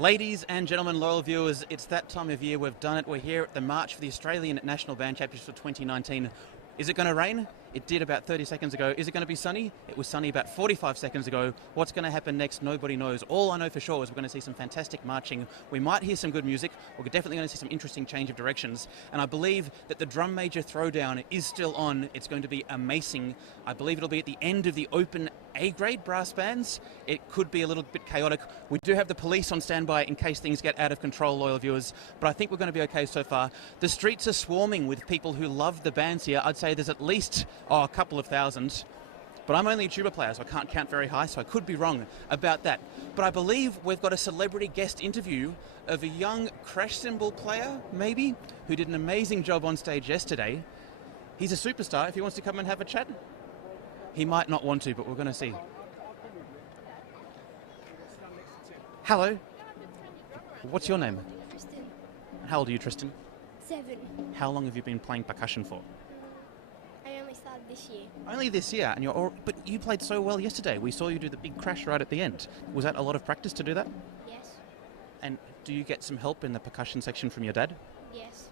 Ladies and gentlemen, loyal viewers, it's that time of year. We've done it. We're here at the March for the Australian National Band Championships for 2019. Is it going to rain? It did about 30 seconds ago. Is it going to be sunny? It was sunny about 45 seconds ago. What's going to happen next? Nobody knows. All I know for sure is we're going to see some fantastic marching. We might hear some good music. We're definitely going to see some interesting change of directions. And I believe that the drum major throwdown is still on. It's going to be amazing. I believe it'll be at the end of the open A-grade brass bands. It could be a little bit chaotic. We do have the police on standby in case things get out of control, loyal viewers, but I think we're going to be okay so far. The streets are swarming with people who love the bands here. I'd say there's at least a couple of thousand, but I'm only a tuba player, so I can't count very high, so I could be wrong about that. But I believe we've got a celebrity guest interview of a young crash cymbal player, maybe, who did an amazing job on stage yesterday. He's a superstar. If he wants to come and have a chat, he might not want to, but we're going to see. Hello. What's your name? Tristan. How old are you, Tristan? 7. How long have you been playing percussion for? I only started this year. Only this year, and but you played so well yesterday. We saw you do the big crash right at the end. Was that a lot of practice to do that? Yes. And do you get some help in the percussion section from your dad? Yes.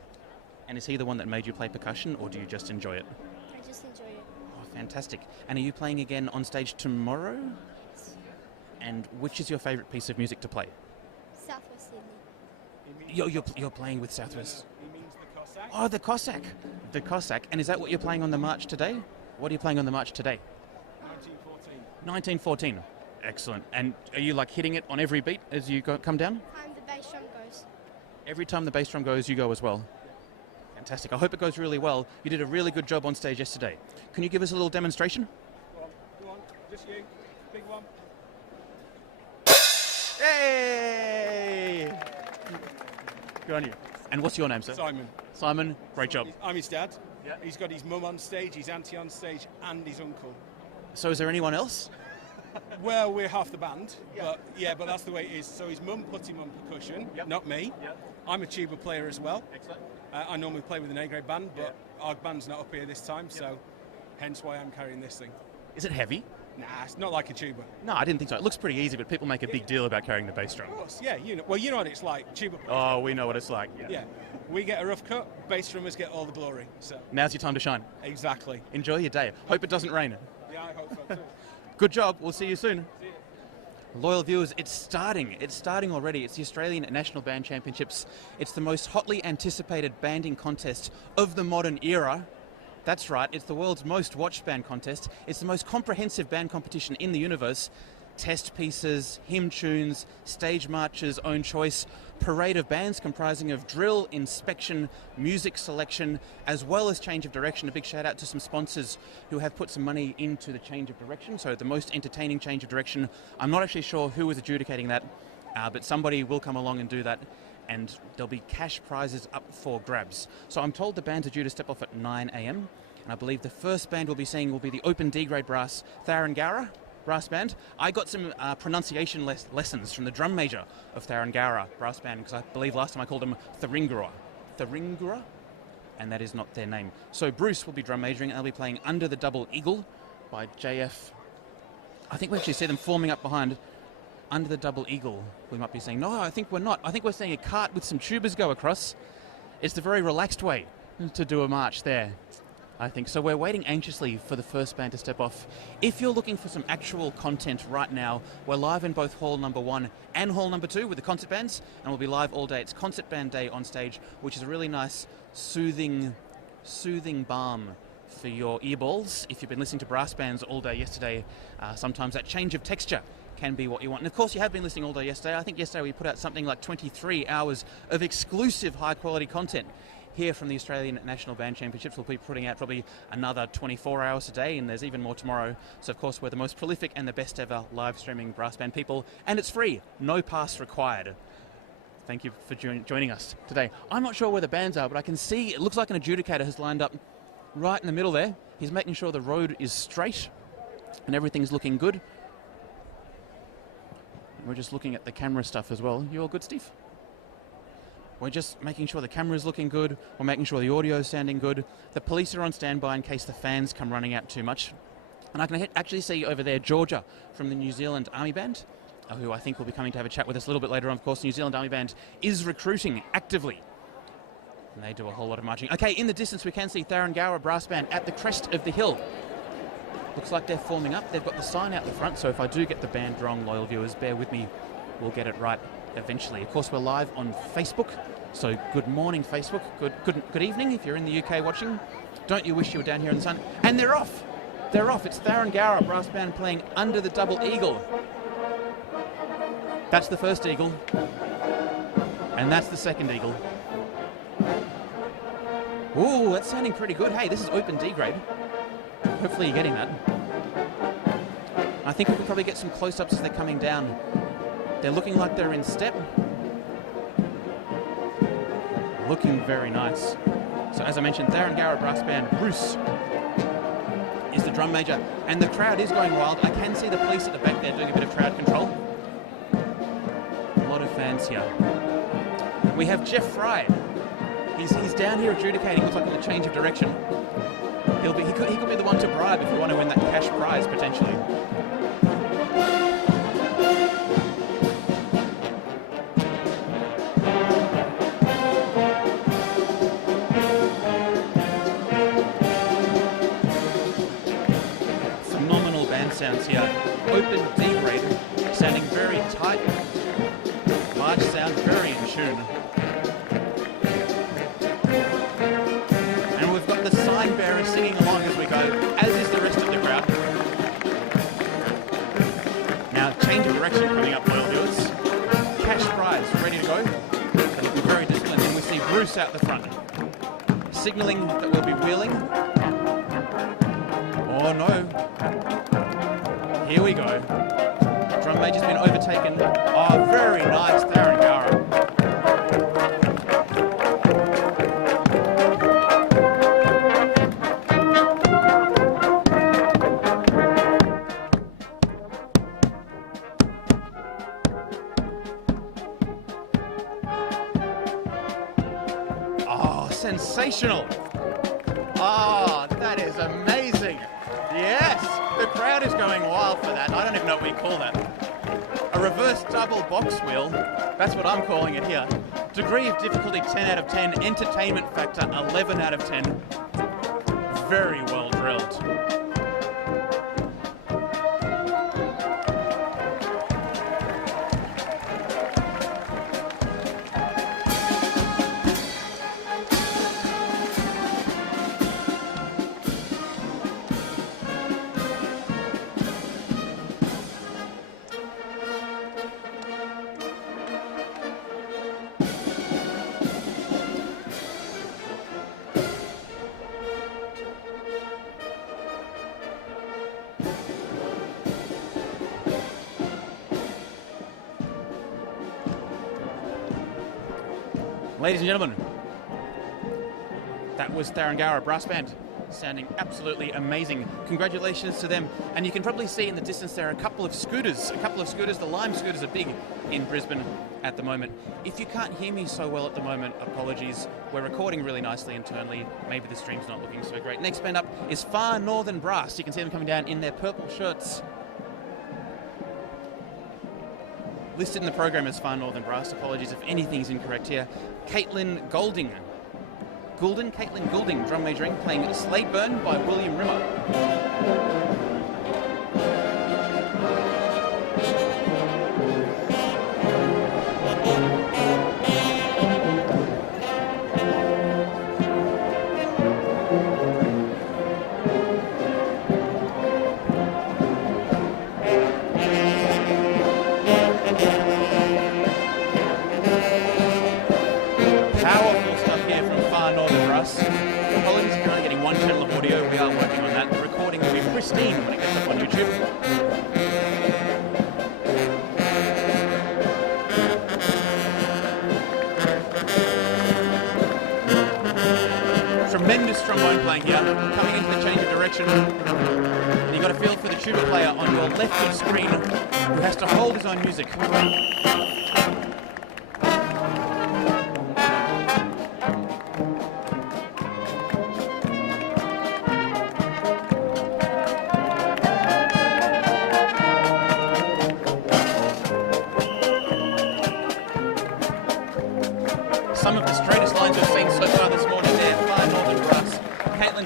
And is he the one that made you play percussion, or do you just enjoy it? I just enjoy it. Oh, fantastic. And are you playing again on stage tomorrow? Yes. And which is your favourite piece of music to play? Southwest Sydney. You're playing with Southwest. He means the Cossack. Oh, the Cossack. The Cossack. And is that what you're playing on the march today? What are you playing on the march today? 1914. 1914. Excellent. And are you like hitting it on every beat as you come down? Time the bass drum goes. Every time the bass drum goes, you go as well. Fantastic. I hope it goes really well. You did a really good job on stage yesterday. Can you give us a little demonstration? Go on, just you. Big one. Hey! Good on you. And what's your name, sir? Simon. Simon, great job. I'm his dad. Yeah. He's got his mum on stage, his auntie on stage, and his uncle. So is there anyone else? Well, we're half the band, but that's the way it is. So his mum put him on percussion, not me. Yep. I'm a tuba player as well. Excellent. I normally play with an A-grade band, but our band's not up here this time, so hence why I'm carrying this thing. Is it heavy? Nah, it's not like a tuba. No, I didn't think so. It looks pretty easy, but people make a big deal about carrying the bass drum. Of course, yeah. You know what it's like. Tuba players. Oh, we know what it's like. Yeah. We get a rough cut. Bass drummers get all the glory. So Now's your time to shine. exactly. Enjoy your day. Hope it doesn't rain. Yeah, I hope so too. Good job. We'll see you soon. See you. Loyal viewers, it's starting. It's starting already. It's the Australian National Band Championships. It's the most hotly anticipated banding contest of the modern era. That's right, it's the world's most watched band contest. It's the most comprehensive band competition in the universe. Test pieces, hymn tunes, stage marches, own choice, parade of bands comprising of drill, inspection, music selection, as well as change of direction. A big shout out to some sponsors who have put some money into the change of direction. So the most entertaining change of direction. I'm not actually sure who is adjudicating that, but somebody will come along and do that. And there'll be cash prizes up for grabs. So I'm told the bands are due to step off at 9 a.m. And I believe the first band we'll be seeing will be the Open D-grade brass Tharangara brass band. I got some pronunciation lessons from the drum major of Tharangara brass band, because I believe last time I called them Tharingura. Tharingura? And that is not their name. So Bruce will be drum majoring, and they'll be playing Under the Double Eagle by JF. I think we actually see them forming up behind Under the Double Eagle. We might be saying, no, I think we're not. I think we're seeing a cart with some tubas go across. It's the very relaxed way to do a march there, I think. So we're waiting anxiously for the first band to step off. If you're looking for some actual content right now, we're live in both Hall number 1 and Hall number 2 with the concert bands, and we'll be live all day. It's Concert Band Day on stage, which is a really nice, soothing balm for your earballs. If you've been listening to brass bands all day yesterday, sometimes that change of texture can be what you want. And of course you have been listening all day yesterday. I think yesterday we put out something like 23 hours of exclusive high quality content here from the Australian National Band Championships. We'll be putting out probably another 24 hours a day, and there's even more tomorrow. So of course we're the most prolific and the best ever live streaming brass band people, and it's free, no pass required. Thank you for joining us today. I'm not sure where the bands are, but I can see it looks like an adjudicator has lined up right in the middle there. He's making sure the road is straight and everything's looking good. We're just looking at the camera stuff as well. You all good, Steve? We're just making sure the camera's looking good. We're making sure the audio's sounding good. The police are on standby in case the fans come running out too much. And I can actually see over there Georgia from the New Zealand Army Band. who I think will be coming to have a chat with us a little bit later on. Of course, the New Zealand Army Band is recruiting actively. And they do a whole lot of marching. Okay, in the distance we can see Tharangara Brass Band at the crest of the hill. Looks like they're forming up. They've got the sign out the front, so if I do get the band wrong, loyal viewers, bear with me. We'll get it right eventually. Of course, we're live on Facebook, so good morning, Facebook. Good evening if you're in the UK watching. Don't you wish you were down here in the sun? And they're off. They're off. It's Tharangara Brass Band playing Under the Double Eagle. That's the first eagle, and that's the second eagle. Ooh, that's sounding pretty good. Hey, this is open D grade. Hopefully you're getting that. I think we can probably get some close-ups as they're coming down. They're looking like they're in step. Looking very nice. So as I mentioned, Tharangara Brass Band, Bruce is the drum major, and the crowd is going wild. I can see the police at the back there doing a bit of crowd control. A lot of fans here. We have Jeff Fry. He's down here adjudicating. Looks like in a change of direction. He could be the one to bribe if we want to win that cash prize potentially. Phenomenal band sounds here. Open D grade, sounding very tight. Large sound, very in tune. The sign bearer singing along as we go, as is the rest of the crowd. Now, change of direction coming up, loyal viewers. Cash prize ready to go. They're looking very disciplined, and we see Bruce out the front, signalling that we'll be wheeling. Oh no. Here we go. Drum major's been overtaken. Oh, very nice, Tharangara. Sensational. Oh, that is amazing. Yes, the crowd is going wild for that. I don't even know what we call that. A reverse double box wheel. That's what I'm calling it here. Degree of difficulty 10 out of 10. Entertainment factor 11 out of 10. Very well drilled. Ladies and gentlemen, that was Tharangara Brass Band, sounding absolutely amazing. Congratulations to them. And you can probably see in the distance there are a couple of scooters. The Lime scooters are big in Brisbane at the moment. If you can't hear me so well at the moment, apologies. We're recording really nicely internally. Maybe the stream's not looking so great. Next band up is Far Northern Brass. You can see them coming down in their purple shirts. Listed in the program as Far Northern Brass. Apologies if anything's incorrect here. Caitlin Goulding, drum majoring, playing Sladeburn by William Rimmer. Apologies if you're only getting one channel of audio. We are working on that. The recording will be pristine when it gets up on YouTube. Tremendous trombone playing here, coming into the change of direction. And you've got a feel for the tuba player on your left of screen who has to hold his own music.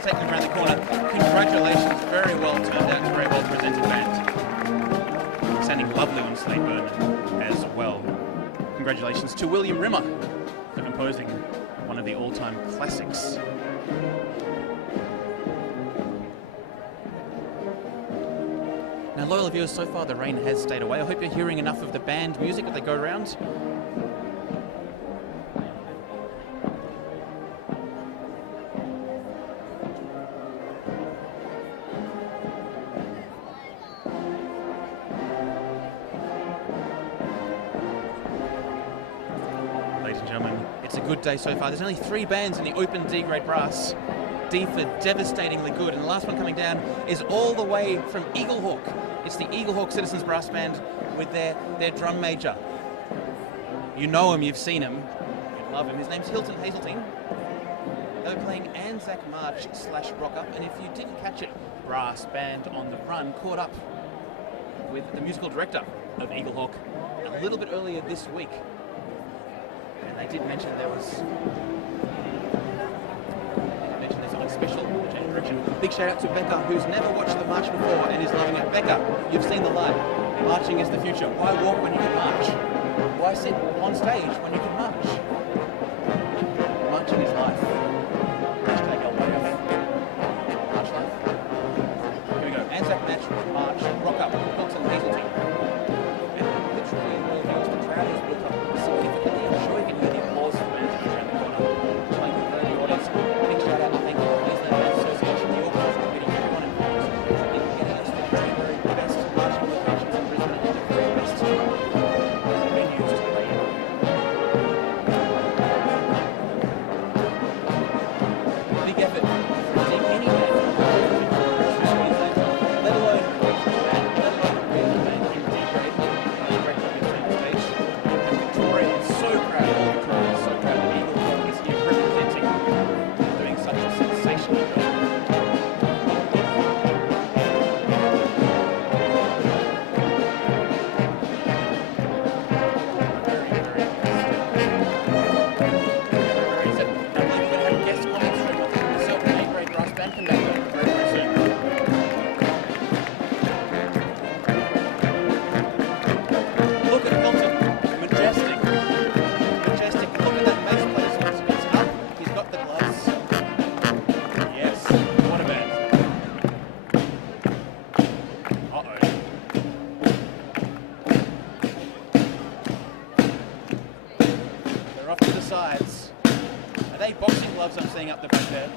taking them around the corner. Congratulations, very well turned out, very well presented band. Sounding lovely on Slate Burn as well. Congratulations to William Rimmer for composing one of the all-time classics. Now, loyal viewers, so far the rain has stayed away. I hope you're hearing enough of the band music as they go around. Ladies and gentlemen, it's a good day so far. There's only 3 bands in the open D grade brass. D for devastatingly good, and the last one coming down is all the way from Eaglehawk. It's the Eaglehawk Citizens Brass Band with their drum major. You know him, you've seen him, you love him. His name's Hilton Hazeltine. They were playing Anzac March / Rock Up, and if you didn't catch it, brass band on the run caught up with the musical director of Eaglehawk a little bit earlier this week. And they did mention there's something special, change direction. Big shout out to Becca, who's never watched the march before and is loving it. Becca, you've seen the line. Marching is the future. Why walk when you can march? Why sit on stage when you can march? Marching is life. Hashtag LWF. March life. Here we go. Anzac Match, March, Rock Up, Hilton Hazeltine. And literally in all things, the crowd has built up significantly. I'm sure you can hear the applause from bands around the corner. Playing with the audience. Big shout out and thank you to the Queensland Association, the Orchestra Committee, everyone involved in getting us the very, very best marching locations in Brisbane and the very best venues to play in. Big effort from any band from Queensland, let alone a regional band, let alone a regional band in D-grade, D-grade on the stage. And Victoria is so proud, all Victoria is so proud that Eaglehawk is here representing, doing such a sensational job. Very, very impressive. I believe we're going to have guest commentary with the Selton A-grade brass band come back very, very soon. Look at Hilton, majestic. Majestic. Look at that bass player. It's up. He's got the gloves. Yes. What a band. Uh-oh. They're off to the sides. Are they boxing gloves I'm seeing up the back there?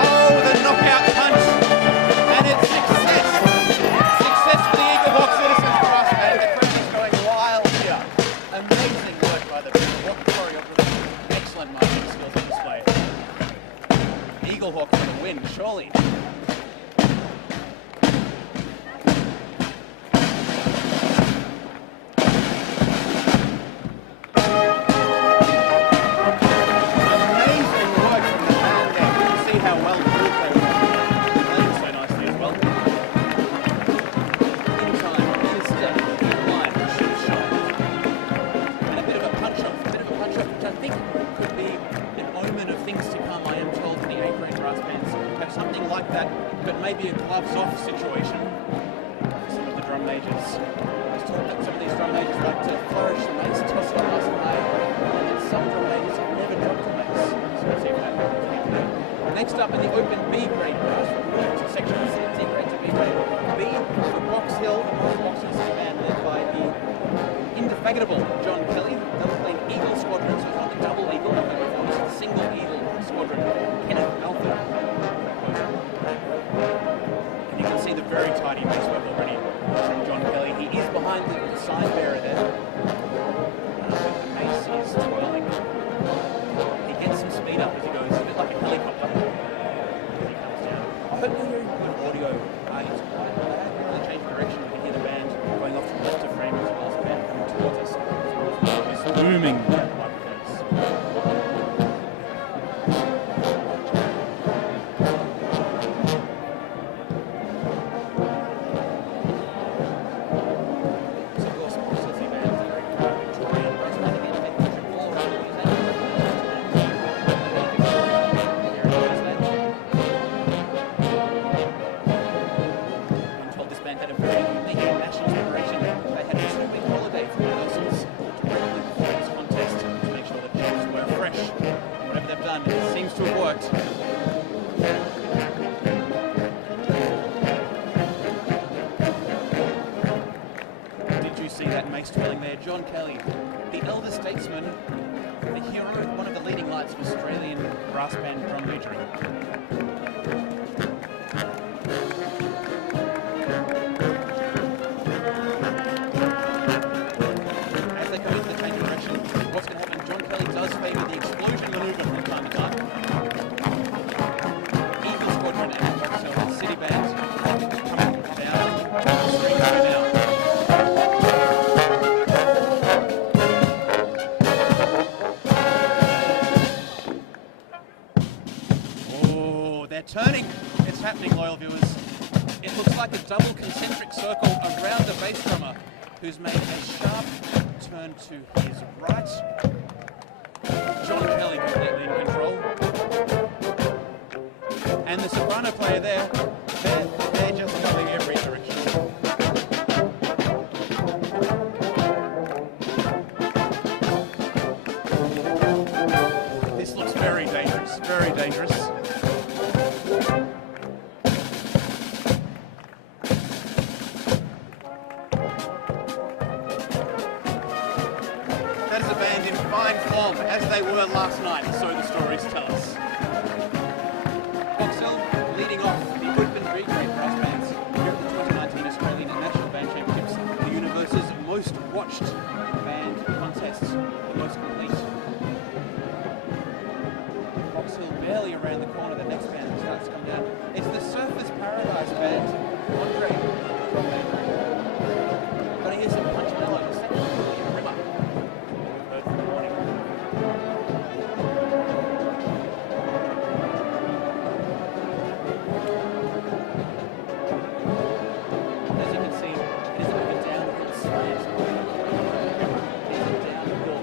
Oh, the knockout punch! And it's success! Success for the Eaglehawk Citizens Brass Band. The crowd is going wild here. Amazing work by the what choreography. Excellent marching skills on display. Eaglehawk for the win, surely. Amazing work from the band there. You can see how well grooved they were. Playing so nicely as well. In time, in step, in line, shoot shot. And a bit of a punch-off, which I think could be an omen of things to come. I am told the A-grade brass bands have something like that, but maybe a gloves-off situation for some of the drum majors. I was told that some of these drum majors like to flourish the mace, toss it nice and high, and that some drum majors have never dropped the mace. So let's see if that happens again today. Next up in the open B-grade brass, we're moving to section C grade to B-grade. B for Box Hill, the North Boxers band led by the indefatigable John Kelly. They were playing Eagle Squadron, so it's not the double Eagle, like before, it's the single Eagle Squadron. Kenneth Alford. And you can see the very tidy bass work already from John Kelly. He is behind the sign bearer there. The mace is twirling. He gets some speed up as he goes, a bit like a helicopter as he comes down. I hope you're hearing good audio. It's quite bad. Really change direction. You can booming microphones. It seems to have worked. Did you see that mace twirling there? John Kelly, the elder statesman, the hero, one of the leading lights of Australian brass band drum majoring. As they come into the change direction, what's going to happen? John Kelly does favour the explosion manoeuvre from time to time. Eagle Squadron and the City Band coming down the street right now. Oh, they're turning. It's happening, loyal viewers. It looks like a double concentric circle around the bass drummer, who's made a sharp turn to his right. John Kelly completely in control. And the soprano player there, they're just going every direction. This looks very dangerous, very dangerous. That is a band in fine form, as they were last night, so the stories tell us. Boxell leading off the open grade brass bands here at the 2019 Australian National Band Championships, the universe's most watched band contest, the most complete. Boxell barely around the corner, the next band starts to come down. It's the Surfers Paradise Band, Andre. But he is a Punchinello, the second rimmer. We've heard from the morning. As you can see, it is a bit of a downhill slant. It is a downhill,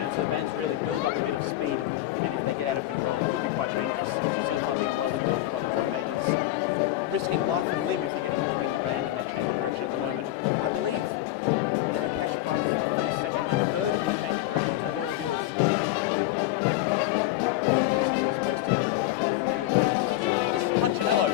and so the bands really build up a bit of speed, and if they get out of control, it could be quite dangerous. So it's not being risking life and limb if you get a long band in that change direction at the moment. I believe they're cash prizes for the second and third in the change direction. Punchinello.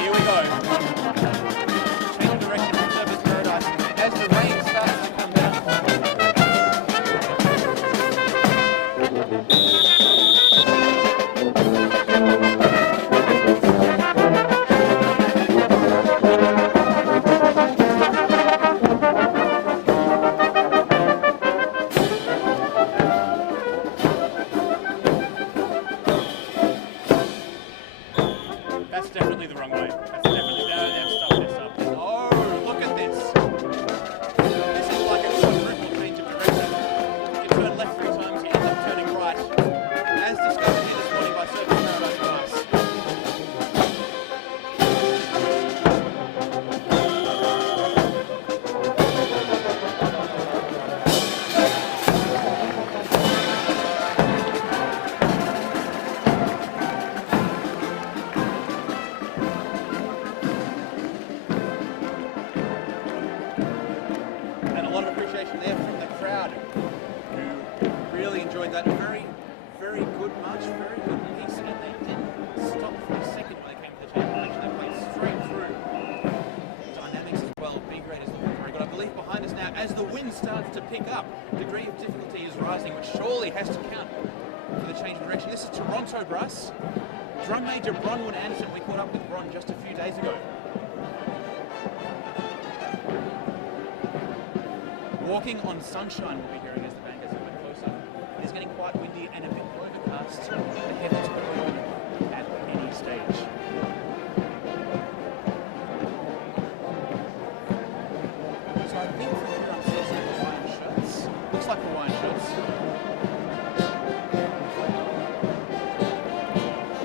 Here we go. Change of direction from Surfers Paradise as the rain starts to come down. That's definitely the wrong way. That's definitely they've stuffed this up. Oh, look at this. This is like a quadruple change of direction. You turn left 3 times, you end up turning right. As discovered here this morning by Surfers Paradise Brass. wind starts to pick up. Degree of difficulty is rising, which surely has to count for the change of direction. This is Toronto brass. Drum major Bronwyn Anderson. We caught up with Bron just a few days ago. Walking on Sunshine we'll be hearing as the band gets a bit closer. It is getting quite windy and a bit overcast. The heavens could open at any stage. So I think from here I'm seeing some Hawaiian shirts. Looks like Hawaiian shirts.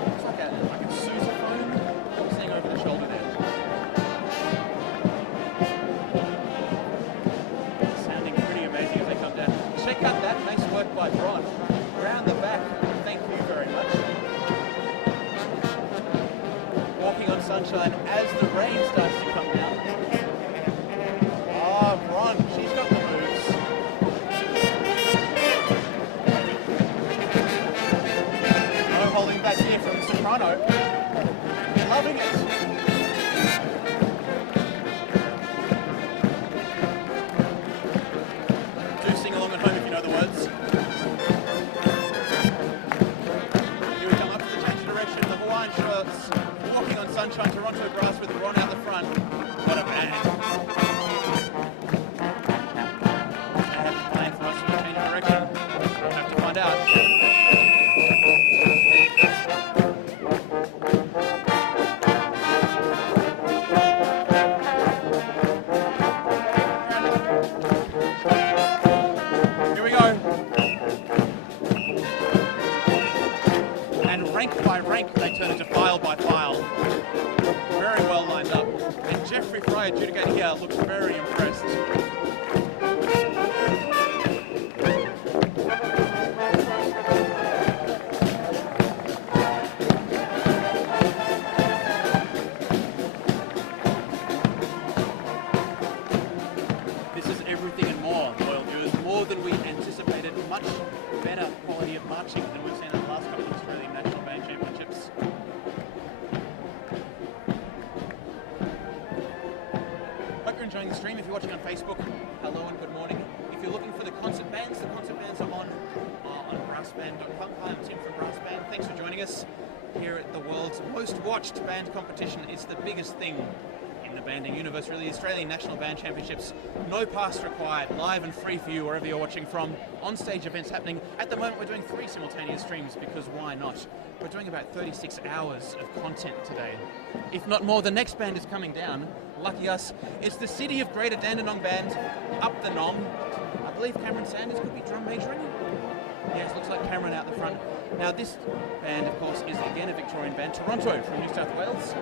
Looks like a sousaphone I'm seeing over the shoulder there. Sounding pretty amazing as they come down. Check out that nice work by Bron. Around the back, thank you very much. Walking on Sunshine as the rain starts to come down. Ah, Bron, she's got the moves. No holding back here from the soprano. Loving it. Do sing along at home if you know the words. Here we come up to the change of direction. The Hawaiian shirts. Walking on Sunshine, Toronto brass with Ron out the front. What a band. They have a plan for us to change of direction. We'll have to find out. Here we go. And rank by rank, they turn into file by file. Very well lined up. And Jeffrey Fry, adjudicator here, looks very impressed. This is everything and more, loyal viewers. More than we anticipated. Much better quality of marching than we've seen in the last couple of Australian National Band Championships. Hope you're enjoying the stream. If you're watching on Facebook, hello and good morning. If you're looking for the concert bands are on brassband.com. Hi, I'm Tim from Brass Band. Thanks for joining us here at the world's most watched band competition. It's the biggest thing in the banding universe, really. Australian National Band Championships. No pass required. Live and free for you wherever you're watching from. On-stage events happening. At the moment, we're doing 3 simultaneous streams because why not? We're doing about 36 hours of content today. If not more, the next band is coming down. Lucky us. It's the City of Greater Dandenong Band, up the Nom. I believe Cameron Sanders could be drum majoring. Yes, looks like Cameron out the front. Now this band, of course, is again a Victorian band. Toronto from New South Wales.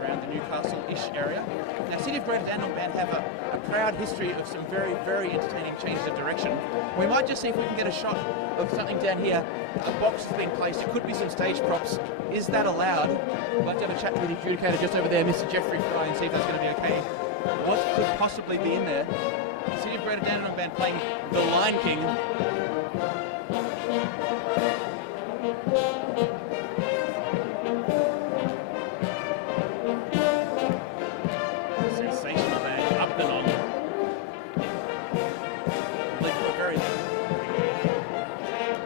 Around the Newcastle-ish area. Now, City of Greater Dandenong Band have a proud history of some very, very entertaining changes of direction. We might just see if we can get a shot of something down here. A box is being placed. It could be some stage props. Is that allowed? We'll have to have a chat with the adjudicator just over there, Mr. Jeffrey Fry, and see if that's going to be okay. What could possibly be in there? City of Greater Dandenong Band playing The Lion King. Sensational band, up the Nom.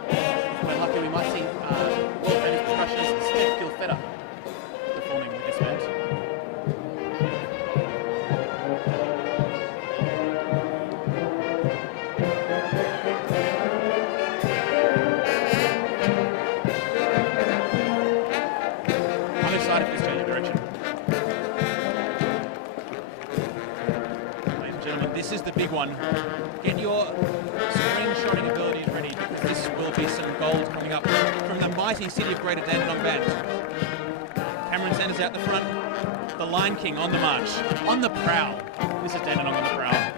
If we're lucky, we might see Spanish percussionist Steph Gilfetta performing with this band. I'm excited for this change of direction. Ladies and gentlemen, this is the big one. Get your screenshotting abilities ready because this will be some gold coming up from the mighty City of Greater Dandenong Band. Cameron Sanders out the front. The Lion King on the march. On the prowl. This is Dandenong on the prowl.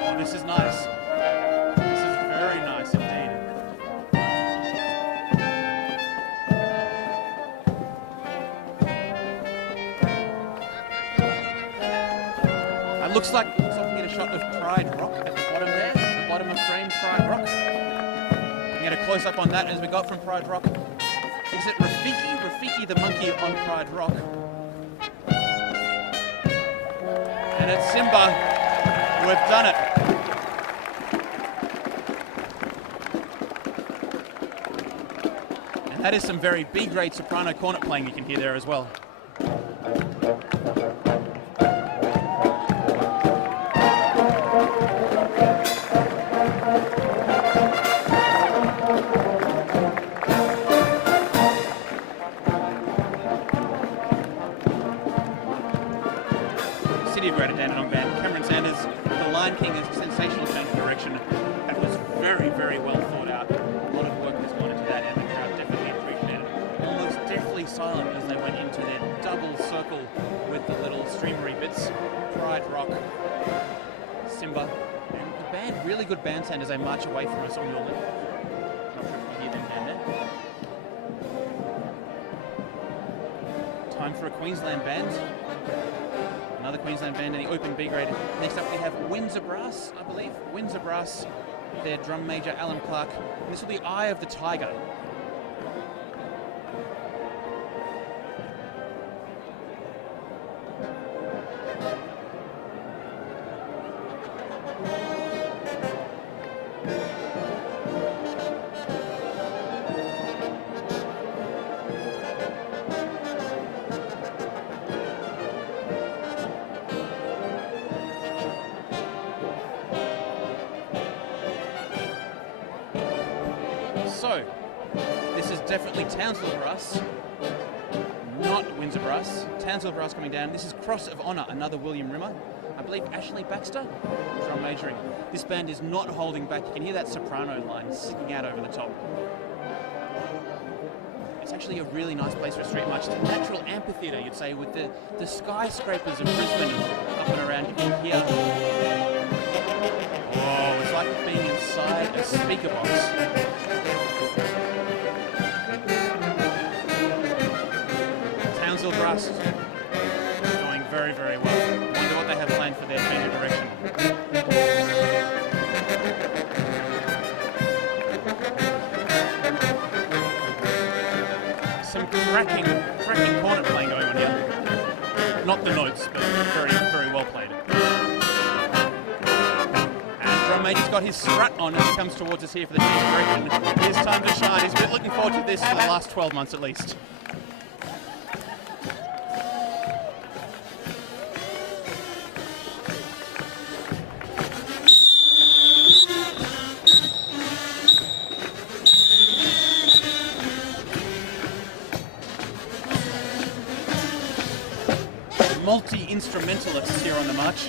Oh, this is nice. This is very nice. looks like we get a shot of Pride Rock at the bottom there, at the bottom of frame, Pride Rock. We can get a close-up on that as we got from Pride Rock. Is it Rafiki? Rafiki the monkey on Pride Rock. And it's Simba. We've done it. And that is some very B-grade soprano cornet playing you can hear there as well. City of Greater Dandenong Band, Cameron Sanders, The Lion King is a sensational change of direction. That was very, very well thought out. A lot of work has gone into that and the crowd definitely appreciated it. Almost deathly silent as they went into their double circle with the little streamery bits. Pride Rock, Simba, and the band, really good band sound as they march away from us on your left. Not sure if you hear them down there. Time for a Queensland band. Another Queensland band in the open B grade. Next up we have Windsor Brass, I believe. Windsor Brass, their drum major Alan Clark. And this will be Eye of the Tiger. So, this is definitely Townsville Brass, not Windsor Brass. Townsville Brass coming down. This is Cross of Honour, another William Rimmer. I believe Ashley Baxter, drum majoring. This band is not holding back. You can hear that soprano line sticking out over the top. It's actually a really nice place for a street march. It's a natural amphitheatre, you'd say, with the skyscrapers of Brisbane up and around. You can hear. Oh, it's like being inside a speaker box. Townsville Brass going very, very well. Wonder what they have planned for their change of direction. Some cracking cornet playing going on here. Not the notes, but very, very well played. And drum major's got his strut on as he comes towards us here for the change of direction. His time to shine. He's been looking forward to this for the last 12 months at least. Multi-instrumentalists here on the march.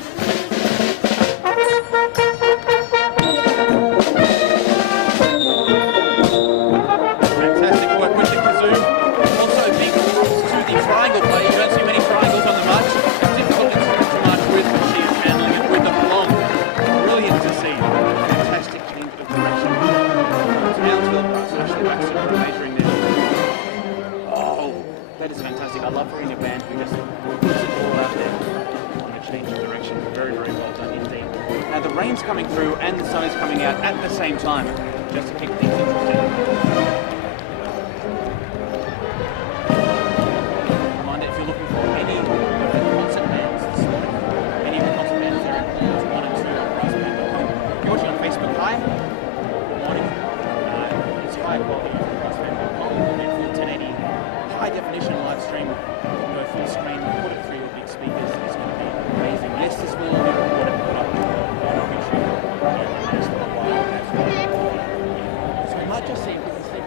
Fantastic work with the kazoo. Also big props to the triangle player. You don't see many triangles on the march. It's difficult instrument to march with, but she is handling it with aplomb. Brilliant to see. Fantastic change of direction. Townsville Brass actually back some majoring there. Oh, that is fantastic. I love hearing a band who just puts it all out there on a change of direction. Very, very well done indeed. Now the rain's coming through and the sun is coming out at the same time, just to keep things interesting. Reminder, if you're looking for any of the concert bands this morning, any of the concert bands that are in Clans 1 and 2 on brassband.com. If you're watching on Facebook, hi. Good morning. It's high quality on brassband.com and full 1080 high definition live stream. You can go full screen, put it through your big speakers. It's going to be amazing. Yes, this will all be recorded and put up on YouTube in the next little while as well. So we might just see if we can see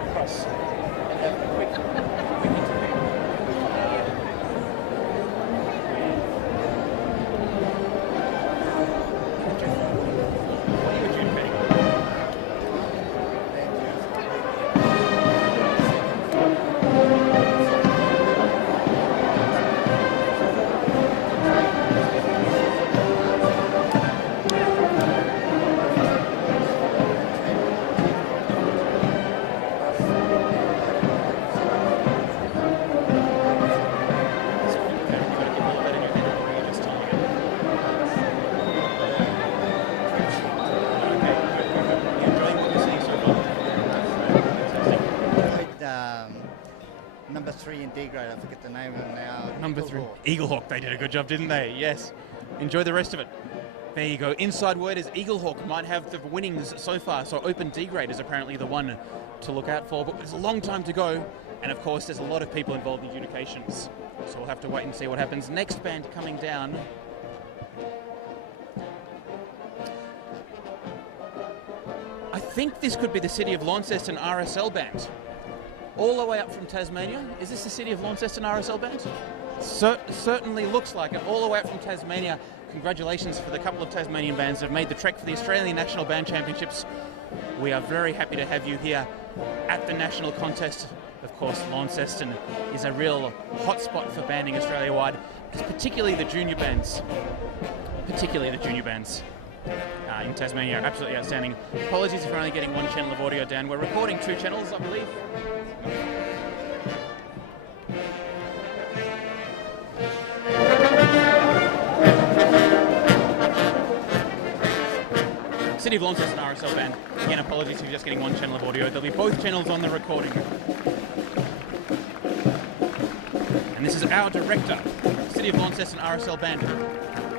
grade. I forget the name of them now. Number 3. Eaglehawk. Eaglehawk. They did a good job, didn't they? Yes. Enjoy the rest of it. There you go. Inside word is Eaglehawk might have the winnings so far, so Open D grade is apparently the one to look out for, but there's a long time to go, and of course there's a lot of people involved in adjudications, so we'll have to wait and see what happens. Next band coming down. I think this could be the City of Launceston RSL band. All the way up from Tasmania. Is this the City of Launceston RSL band? Certainly looks like it. All the way up from Tasmania. Congratulations for the couple of Tasmanian bands that have made the trek for the Australian National Band Championships. We are very happy to have you here at the national contest. Of course, Launceston is a real hotspot for banding Australia-wide, particularly the junior bands. In Tasmania are absolutely outstanding. Apologies if we're only getting one channel of audio down. We're recording 2 channels, I believe. City of Launceston RSL band. Again, apologies if you're just getting one channel of audio. There'll be both channels on the recording. And this is our director, City of Launceston RSL band.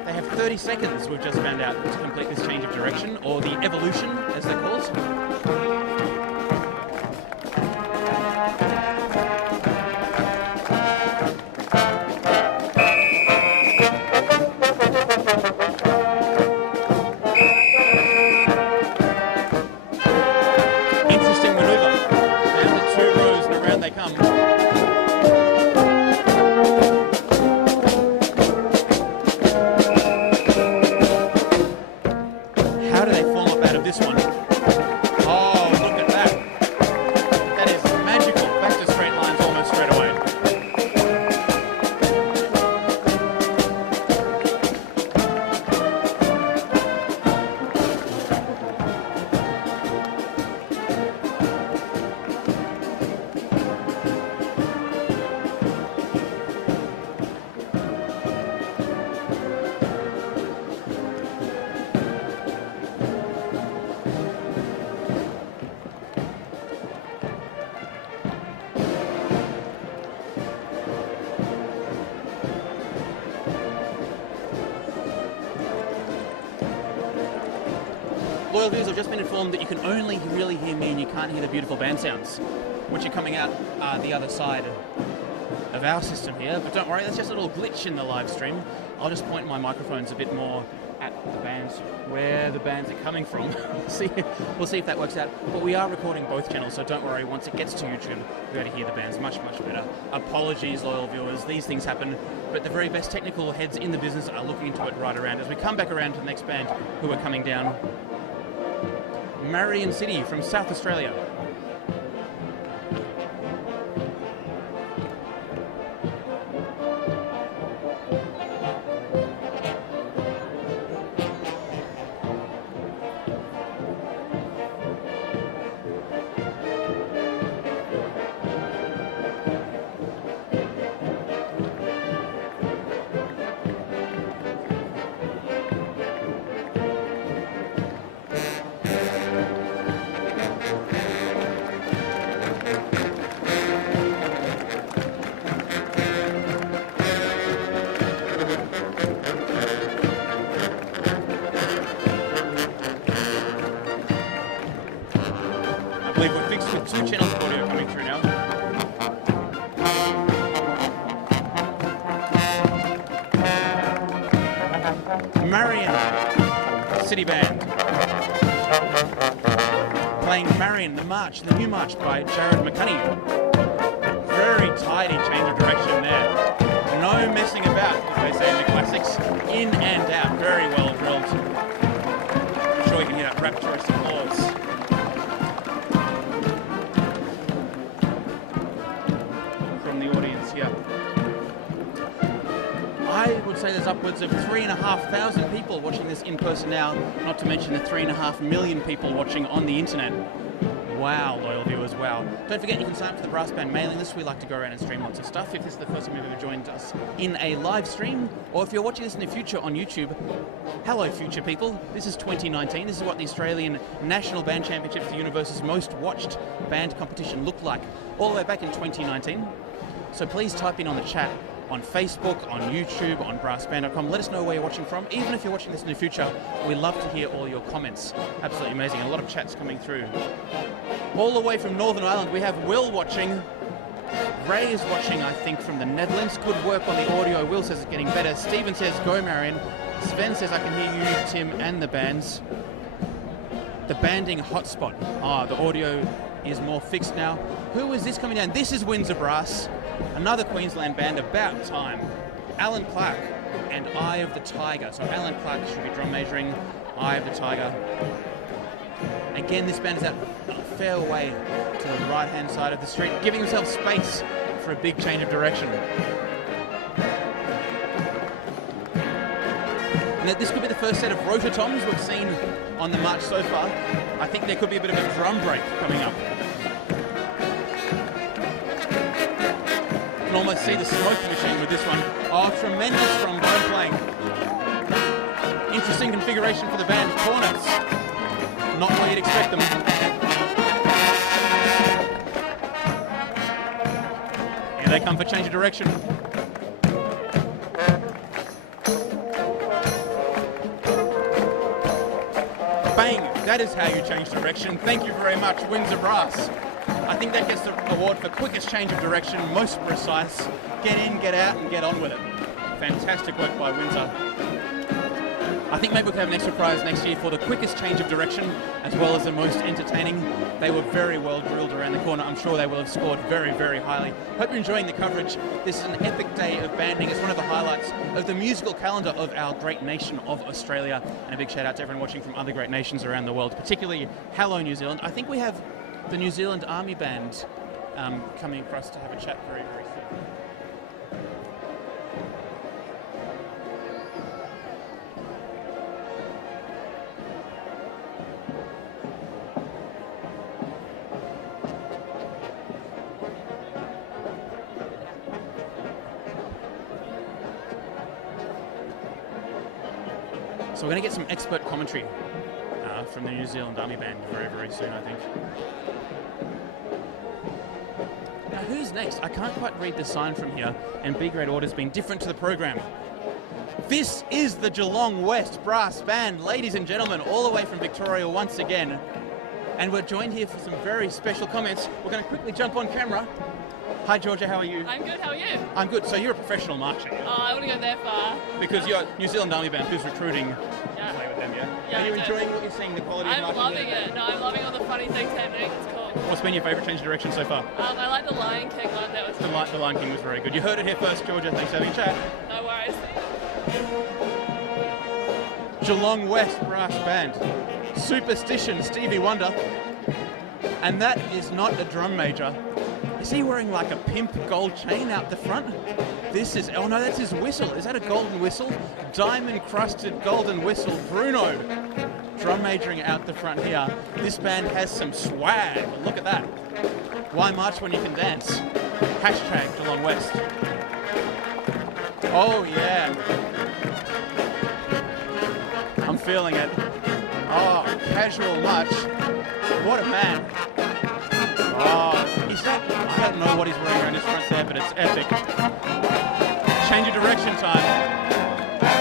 They have 30 seconds, we've just found out, to complete this change of direction, or the evolution, as they're called. Interesting manoeuvre. Down the 2 rows and around they come. How do they form up out of this one? Oh, look at that. That is magical. Back to straight lines almost straight away. Loyal viewers, I've just been informed that you can only really hear me and you can't hear the beautiful band sounds, which are coming out the other side of our system here. But don't worry, that's just a little glitch in the live stream. I'll just point my microphones a bit more at the bands, where the bands are coming from. We'll see if that works out. But we are recording both channels, so don't worry, once it gets to YouTube, you'll be able to hear the bands much, much better. Apologies, loyal viewers, these things happen, but the very best technical heads in the business are looking into it right around. As we come back around to the next band who are coming down, Marion City from South Australia. I believe we're fixed with 2 channels of audio coming through now. Marion City Band playing Marion, the march, the new march by Jared McCunney. Very tidy change of direction there. No messing about, as they say in the classics. In and out, very well drilled. I'm sure you can hear that rapturous applause from the audience here. I would say there's upwards of 3,500 people watching this in person now, not to mention the 3.5 million people watching on the internet. Wow, loyal viewers, wow. Don't forget you can sign up for the Brass Band mailing list. We like to go around and stream lots of stuff. If this is the first time you've ever joined us in a live stream, or if you're watching this in the future on YouTube, hello future people. This is 2019. This is what the Australian National Band Championships, the universe's most watched band competition, looked like all the way back in 2019. So please type in on the chat on Facebook, on YouTube, on brassband.com. Let us know where you're watching from. Even if you're watching this in the future, we love to hear all your comments. Absolutely amazing. A lot of chats coming through. All the way from Northern Ireland, we have Will watching. Ray is watching, I think, from the Netherlands. Good work on the audio. Will says it's getting better. Stephen says, go Marion. Sven says, I can hear you, Tim, and the bands. The banding hotspot. The audio is more fixed now. Who is this coming down? This is Windsor Brass. Another Queensland band, about time. Alan Clark and Eye of the Tiger. So Alan Clark should be drum measuring, Eye of the Tiger. Again, this band is out a fair way to the right-hand side of the street, giving themselves space for a big change of direction. And this could be the first set of rototoms we've seen on the march so far. I think there could be a bit of a drum break coming up. You can almost see the smoke machine with this one. Tremendous trombone playing. Interesting configuration for the band. Cornets. Not where you'd expect them. Here they come for change of direction. Bang! That is how you change direction. Thank you very much, Windsor Brass. I think that gets the award for quickest change of direction, most precise. Get in, get out, and get on with it. Fantastic work by Windsor. I think maybe we could have an extra prize next year for the quickest change of direction, as well as the most entertaining. They were very well drilled around the corner. I'm sure they will have scored very, very highly. Hope you're enjoying the coverage. This is an epic day of banding. It's one of the highlights of the musical calendar of our great nation of Australia. And a big shout out to everyone watching from other great nations around the world, particularly hello New Zealand. I think we have the New Zealand Army Band coming across to have a chat very, very soon. So we're going to get some expert commentary from the New Zealand Army Band very, very soon, I think. Now, who's next? I can't quite read the sign from here, and B-grade order's been different to the program. This is the Geelong West Brass Band, ladies and gentlemen, all the way from Victoria once again. And we're joined here for some very special comments. We're going to quickly jump on camera. Hi, Georgia, how are you? I'm good, how are you? I'm good. So you're a professional marcher? I wouldn't go that far. Because you're New Zealand Army Band, who's recruiting Yeah. to play with them, yeah? Yeah, Are you I do. enjoying what you're seeing, the quality of I'm marching? loving it. No, I'm loving all the funny things happening. It's cool. What's been your favourite change of direction so far? I like the Lion King one. That was The Lion King was very good. You heard it here first, Georgia. Thanks for having a chat. no worries. Geelong West Brass Band. Superstition, Stevie Wonder. And that is not a drum major. Is he wearing like a pimp gold chain out the front? This is, oh no, that's his whistle. Is that a golden whistle? Diamond crusted golden whistle. Bruno, drum majoring out the front here. This band has some swag. Look at that. Why march when you can dance? Hashtag Geelong West. Oh yeah. I'm feeling it. Oh, casual march. What a man. Oh, is that, I don't know what he's wearing around his front there, but it's epic. Change of direction time.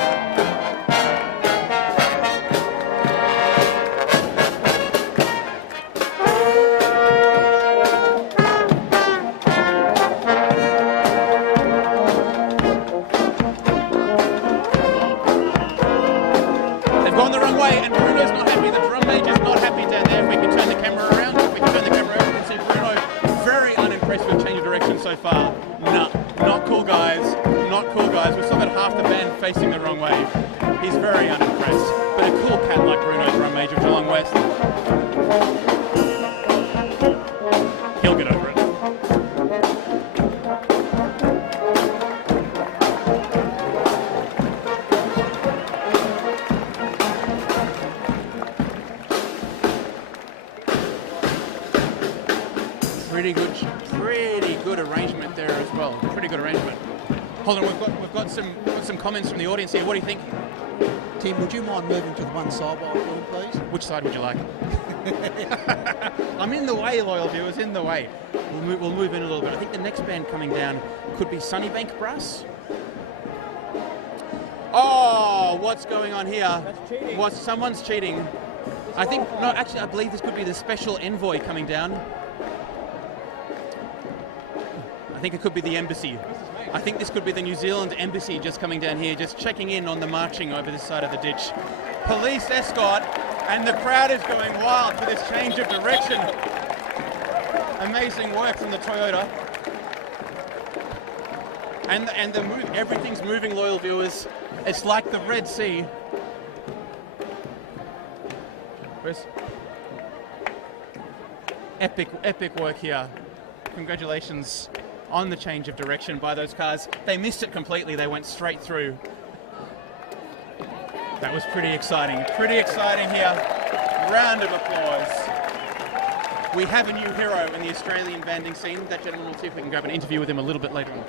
They've gone the wrong way, and Bruno's not happy. The drum major's not happy down there. If we can turn the camera around, if we can turn the camera around, we can see Bruno very unimpressed with change of direction so far. Nah, not cool, guys. Not cool, guys. We've still got half the band facing the wrong way. He's very unimpressed. But a cool cat like Bruno, drum major of Geelong West. He'll get over it. Pretty good arrangement there as well. Pretty good arrangement. Hold on, we've got some comments from the audience here. What do you think? Tim, would you mind moving to the one side while I'm filming, please? Which side would you like? I'm in the way, loyal viewers, in the way. We'll move in a little bit. I think the next band coming down could be Sunnybank Brass. Oh, what's going on here? That's cheating. Someone's cheating. I think, no, actually, I believe this could be the special envoy coming down. I think it could be the embassy. I think this could be the New Zealand embassy just coming down here, just checking in on the marching over this side of the ditch. Police escort, and the crowd is going wild for this change of direction. Amazing work from the Toyota. And the move, everything's moving, loyal viewers. It's like the Red Sea. Chris? Epic work here. Congratulations on the change of direction by those cars. They missed it completely. They went straight through. That was pretty exciting. Pretty exciting here. Round of applause. We have a new hero in the Australian banding scene. That gentleman, we'll see if we can grab an interview with him a little bit later on.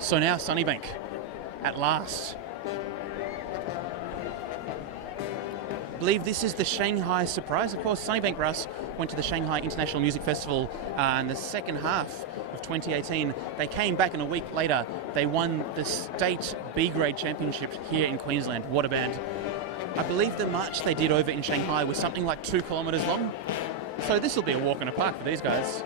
So now Sunnybank, at last. I believe this is the Shanghai surprise. Of course, Sunnybank Brass went to the Shanghai International Music Festival in the second half of 2018. They came back, and a week later, they won the state B-grade championship here in Queensland. What a band. I believe the march they did over in Shanghai was something like 2 kilometres long. So this will be a walk in the park for these guys.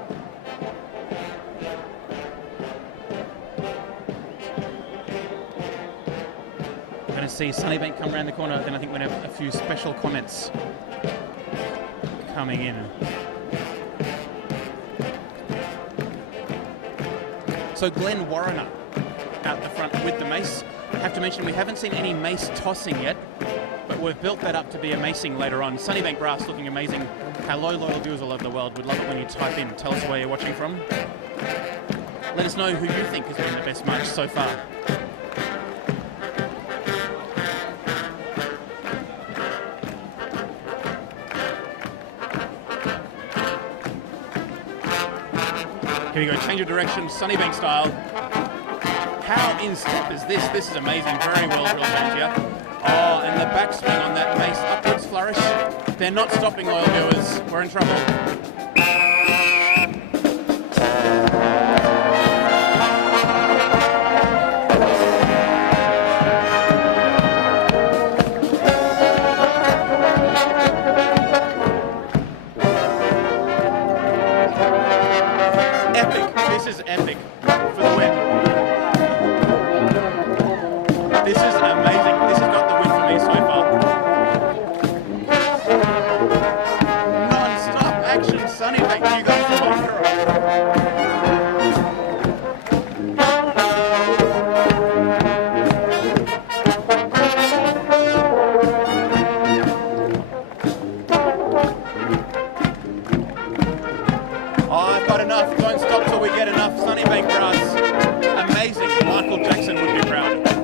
Going to see Sunnybank come around the corner, then I think we're going to have a few special comments coming in. So Glenn Warrener out the front with the mace. I have to mention we haven't seen any mace tossing yet, but we've built that up to be a macing later on. Sunnybank Brass looking amazing. Hello, loyal viewers all over the world. We'd love it when you type in. Tell us where you're watching from. Let us know who you think has been the best march so far. Here we go, change of direction, Sunnybank style. How in step is this? This is amazing, very well drilled change here. Oh, and the backswing on that mace upwards flourish. They're not stopping, loyal viewers. We're in trouble. This is epic for the win. This is amazing. This has got the win for me so far. Non-stop action, Sunnybank. You guys are my hero. Oh, I've got enough. Don't stop till we get enough. Sunnybank Brass. Amazing. Michael Jackson would be proud. Looks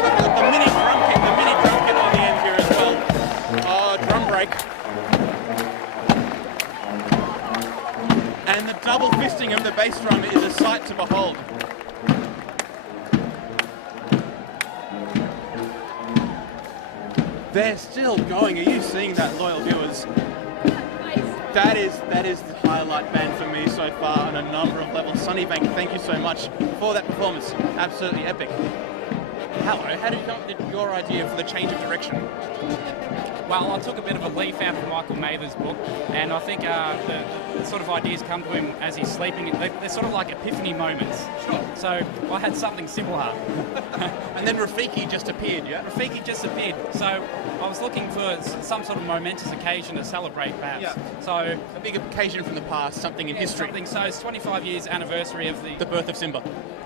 like the mini drum kit on the end here as well. Oh, drum break. And the double fisting of the bass drum is a sight to behold. They're still going. Are you seeing that, loyal viewers? That is the highlight band for me so far on a number of levels. Sunnybank, thank you so much for that performance. Absolutely epic. Hello, how did you come up with your idea for the change of direction? Well, I took a bit of a leaf out of Michael Mather's book, and I think the sort of ideas come to him as he's sleeping. They're sort of like epiphany moments. Sure. So I had something similar. And then Rafiki just appeared, yeah? Rafiki just appeared. So I was looking for some sort of momentous occasion to celebrate, perhaps. Yeah. So A big occasion from the past, something in history. something. So it's 25 years anniversary of The birth of Simba.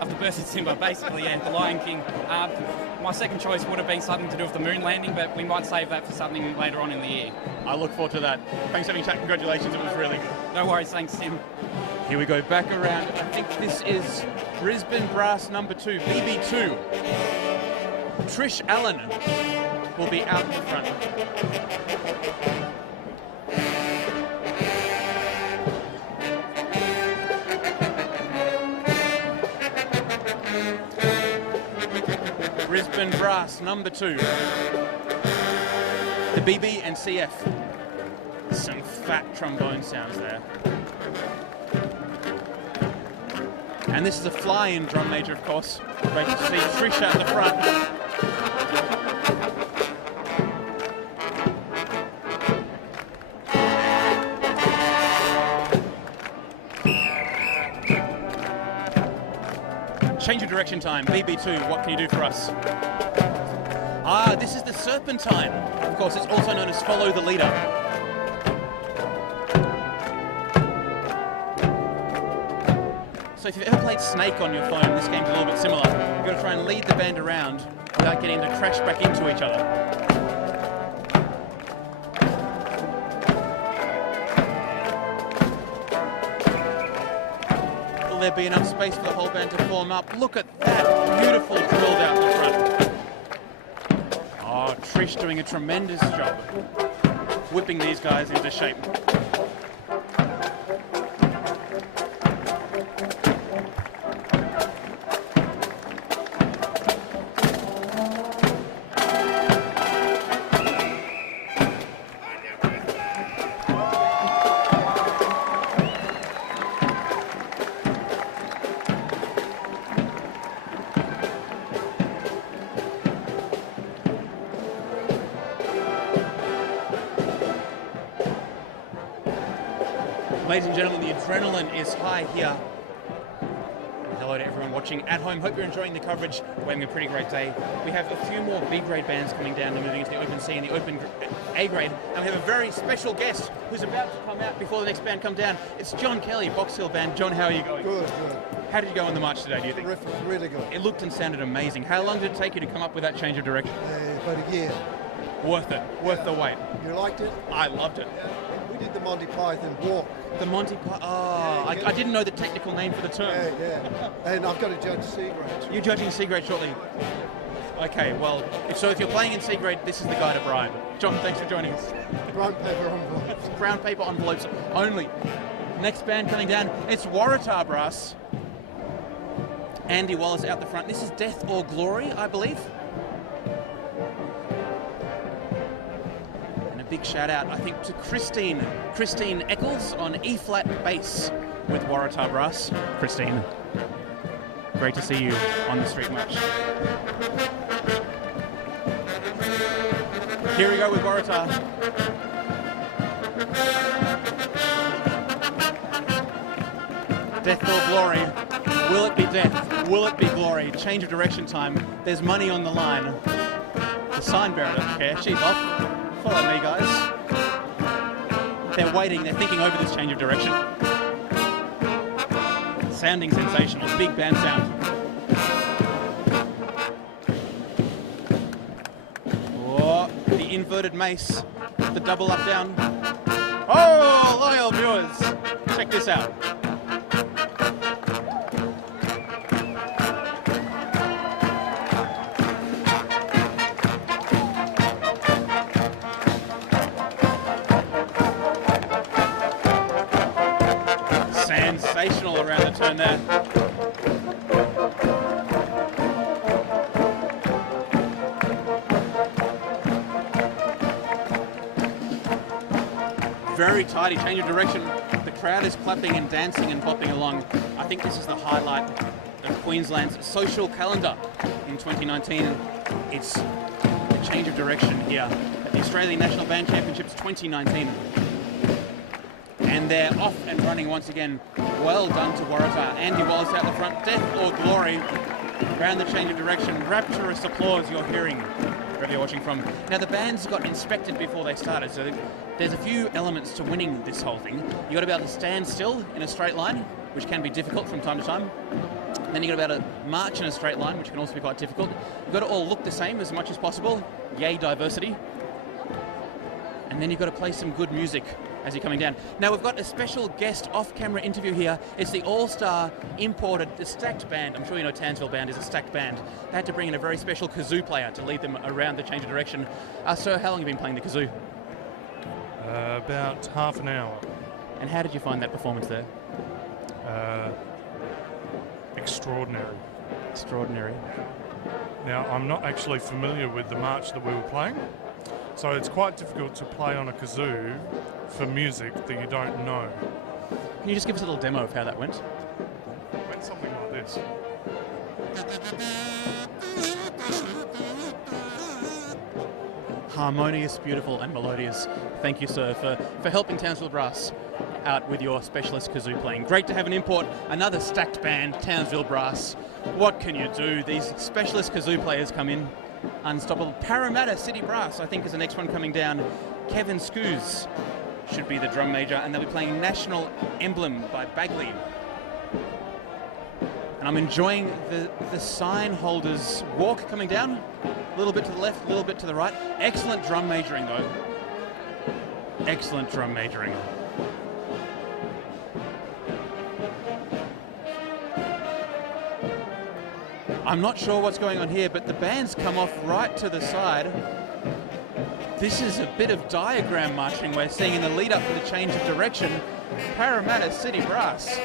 the birth of Simba, basically, yeah, the Lion King. My second choice would have been something to do with the moon landing, but we might save that for something later on in the year. I look forward to that. Thanks for having a chat. Congratulations, it was really good. No worries, thanks, Tim. Here we go, back around. I think this is Brisbane Brass number 2, BB2. Trish Allen will be out in front. Open brass number 2. The BB and CF. Some fat trombone sounds there. And this is a fly-in drum major, of course. Great to see Trish at the front. Change of direction time, BB2, what can you do for us? Ah, this is the serpentine. Of course, it's also known as follow the leader. So if you've ever played Snake on your phone, this game's a little bit similar. You've got to try and lead the band around without getting them to crash back into each other. Will there be enough space for the whole band to form up? Look at that, beautiful drill down the front. Oh, Trish doing a tremendous job whipping these guys into shape. Ladies and gentlemen, the adrenaline is high here. Hello to everyone watching at home. Hope you're enjoying the coverage. We're having a pretty great day. We have a few more B-grade bands coming down and moving into the Open C and the Open A grade. And we have a very special guest who's about to come out before the next band come down. It's John Kelly, Box Hill Band. John, how are you going? Good, good. How did you go on the march today, do you think? Terrific, really good. It looked and sounded amazing. How long did it take you to come up with that change of direction? About a year. Worth it. Worth the wait. You liked it? I loved it. We did the Monty Python walk. The Monty Python. Oh, I didn't know the technical name for the term. Yeah. And I've got to judge C grade. You're judging C grade shortly. Okay, well, if you're playing in C grade, this is the guy to bribe. John, thanks for joining us. Brown paper envelopes. Brown paper envelopes only. Next band coming down, it's Waratah Brass. Andy Wallace out the front. This is Death or Glory, I believe. And a big shout out, I think, to Christine Eccles on E-flat bass with Waratah Brass. Christine, great to see you on the street march. Here we go with Waratah. Death or Glory. Will it be death? Will it be glory? Change of direction time. There's money on the line. The sign bearer doesn't care. She's off. Follow me, guys. They're waiting. They're thinking over this change of direction. Sounding sensational. Big band sound. Oh, the inverted mace. The double up down. Oh, loyal viewers. Check this out. Sensational around the turn there. Very tidy change of direction. The crowd is clapping and dancing and bopping along. I think this is the highlight of Queensland's social calendar in 2019. It's a change of direction here at the Australian National Band Championships 2019. And they're off and running once again. Well done to Waratah. Andy Wallace out the front. Death or Glory. Around the change of direction. Rapturous applause you're hearing wherever you're watching from. Now the bands got inspected before they started, so there's a few elements to winning this whole thing. You got to be able to stand still in a straight line, which can be difficult from time to time. Then you got to be able to march in a straight line, which can also be quite difficult. You've got to all look the same as much as possible. Yay, diversity. And then you've got to play some good music as you're coming down. Now we've got a special guest off-camera interview here. It's the all-star imported, the stacked band. I'm sure you know Townsville Band is a stacked band. They had to bring in a very special kazoo player to lead them around the change of direction. Sir, how long have you been playing the kazoo? About half an hour. And how did you find that performance there? Extraordinary. Extraordinary. Now, I'm not actually familiar with the march that we were playing, so it's quite difficult to play on a kazoo for music that you don't know. Can you just give us a little demo of how that went? It went something like this. Harmonious, beautiful, and melodious. Thank you, sir, for helping Townsville Brass out with your specialist kazoo playing. Great to have an import, another stacked band, Townsville Brass. What can you do? These specialist kazoo players come in unstoppable. Parramatta City Brass, I think, is the next one coming down. Kevin Scoos should be the drum major, and they'll be playing National Emblem by Bagley. And I'm enjoying the sign holders walk coming down. A little bit to the left, a little bit to the right. Excellent drum majoring, though. Excellent drum majoring. I'm not sure what's going on here, but the band's come off right to the side. This is a bit of diagram marching we're seeing in the lead up for the change of direction. Parramatta City Brass.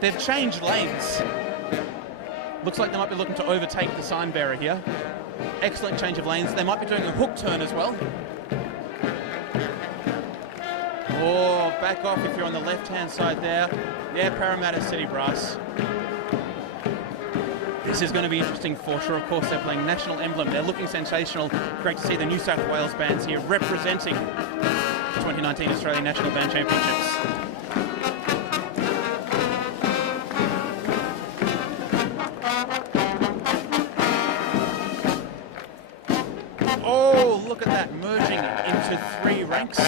They've changed lanes. Looks like they might be looking to overtake the sign bearer here. Excellent change of lanes. They might be doing a hook turn as well. Oh, back off if you're on the left-hand side there. Yeah, Parramatta City Brass. This is going to be interesting for sure. Of course, they're playing National Emblem. They're looking sensational. Great to see the New South Wales bands here representing the 2019 Australian National Band Championships. Oh, look at that, merging into three ranks.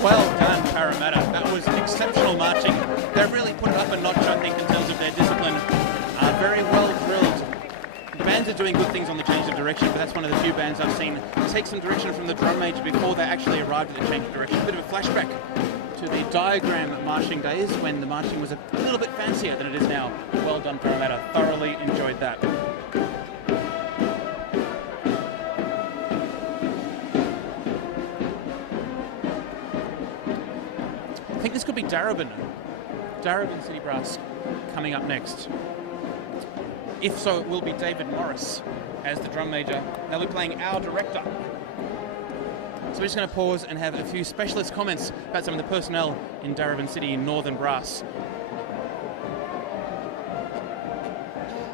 Well done, Parramatta. That was exceptional marching. They've really put it up a notch, I think, in terms of their discipline. Very well drilled. The bands are doing good things on the change of direction, but that's one of the few bands I've seen take some direction from the drum major before they actually arrived at the change of direction. A bit of a flashback to the diagram marching days when the marching was a little bit fancier than it is now. Well done, Parramatta. Thoroughly enjoyed that. I think this could be Darebin City Brass coming up next. If so, it will be David Morris as the drum major. They'll be playing Our Director. So we're just going to pause and have a few specialist comments about some of the personnel in Darebin City in Northern Brass.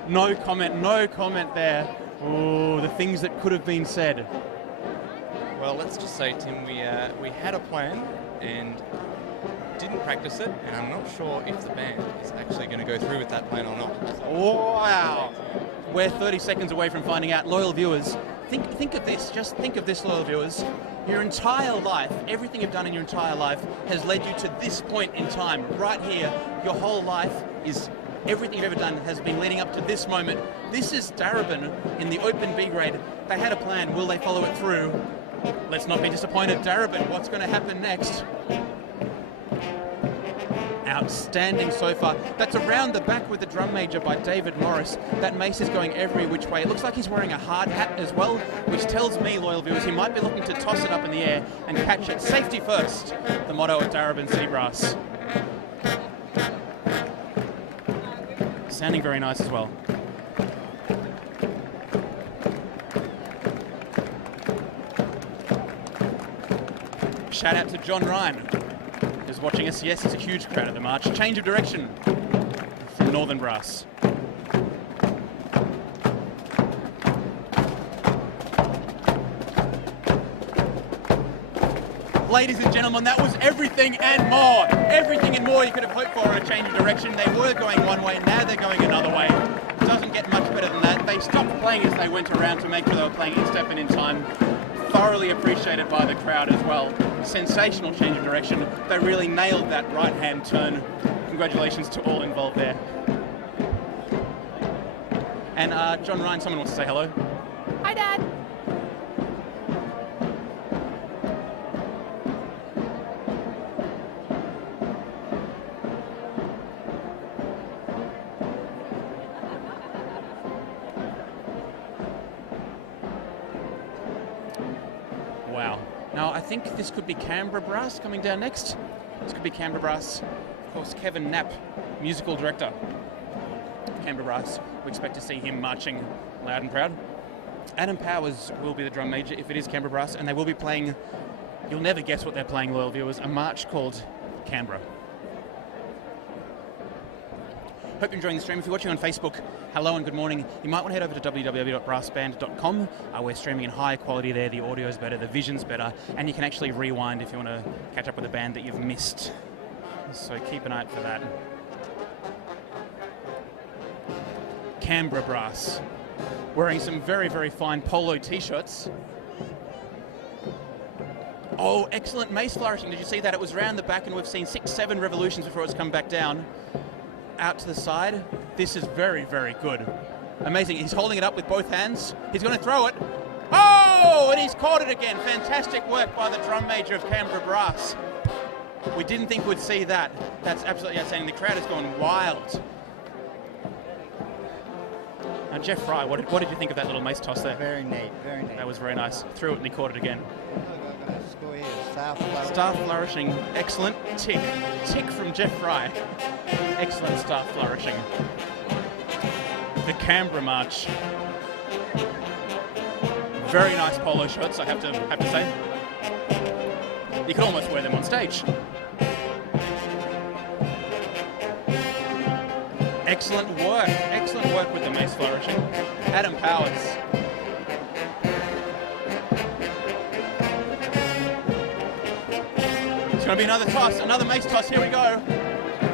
No comment there. Oh, the things that could have been said. Well, let's just say, Tim, we had a plan and didn't practice it, and I'm not sure if the band is actually going to go through with that plan or not. Wow. We're 30 seconds away from finding out. Loyal viewers, think of this. Just think of this, loyal viewers. Your entire life, everything you've done in your entire life has led you to this point in time. Right here, your whole life is, everything you've ever done has been leading up to this moment. This is Darebin in the Open B grade. They had a plan. Will they follow it through? Let's not be disappointed. Darebin, what's going to happen next? Outstanding so far. That's around the back with the drum major by David Morris. That mace is going every which way. It looks like he's wearing a hard hat as well, which tells me, loyal viewers, he might be looking to toss it up in the air and catch it. Safety first, the motto of Darebin City Brass. Sounding very nice as well. Shout out to John Ryan, who's watching us. Yes, it's a huge crowd at the march. Change of direction from Northern Brass. Ladies and gentlemen, that was everything and more. Everything and more you could have hoped for in a change of direction. They were going one way, now they're going another way. It doesn't get much better than that. They stopped playing as they went around to make sure they were playing in step and in time. Thoroughly appreciated by the crowd as well. Sensational change of direction. They really nailed that right-hand turn. Congratulations to all involved there. And John Ryan, someone wants to say hello. Hi, Dad. Now, I think this could be Canberra Brass coming down next. This could be Canberra Brass. Of course, Kevin Knapp, musical director. Canberra Brass. We expect to see him marching loud and proud. Adam Powers will be the drum major if it is Canberra Brass, and they will be playing, you'll never guess what they're playing, loyal viewers, a march called Canberra. Hope you're enjoying the stream. If you're watching on Facebook, hello and good morning. You might want to head over to www.brassband.com. We're streaming in high quality there. The audio's better, the vision's better, and you can actually rewind if you want to catch up with a band that you've missed. So keep an eye out for that. Canberra Brass, wearing some very, very fine polo t-shirts. Oh, excellent mace flourishing. Did you see that? It was round the back, and we've seen 6-7 revolutions before it's come back down. Out to the side. This is very, very good. Amazing. He's holding it up with both hands. He's going to throw it. Oh, and he's caught it again. Fantastic work by the drum major of Canberra Brass. We didn't think we'd see that. That's absolutely outstanding. The crowd has gone wild. Now, Jeff Fry, what did you think of that little mace toss there? Very neat, very neat. That was very nice. Threw it and he caught it again. Score here, staff Staff flourishing. Excellent. Tick. Tick from Jeff Fry. Excellent staff flourishing. The Canberra March. Very nice polo shirts, I have to say. You could almost wear them on stage. Excellent work. Excellent work with the mace flourishing. Adam Powers. It's going to be another toss, another mace toss. Here we go.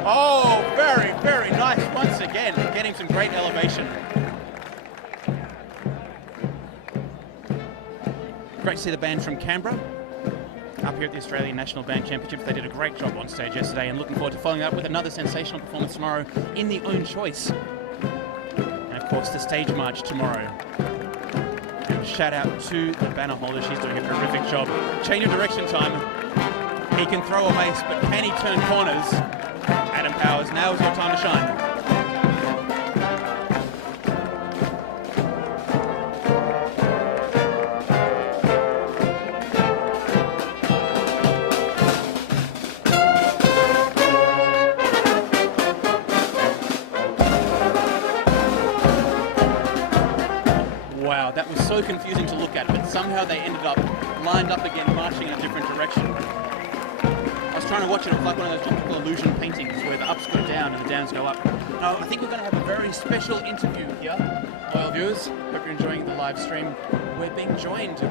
Oh, very, very nice once again. Getting some great elevation. Great to see the band from Canberra up here at the Australian National Band Championships. They did a great job on stage yesterday, and looking forward to following up with another sensational performance tomorrow in the Own Choice. And of course, the stage march tomorrow. And shout out to the banner holder. She's doing a terrific job. Change of direction time. He can throw a mace, but can he turn corners? Adam Powers, now is your time to shine. Wow, that was so confusing to look at, but somehow they ended up lined up again, marching in a different direction. I was trying to watch it, it was like one of those optical illusion paintings where the ups go down and the downs go up. Now, I think we're going to have a very special interview here, loyal viewers. Hope you're enjoying the live stream. We're being joined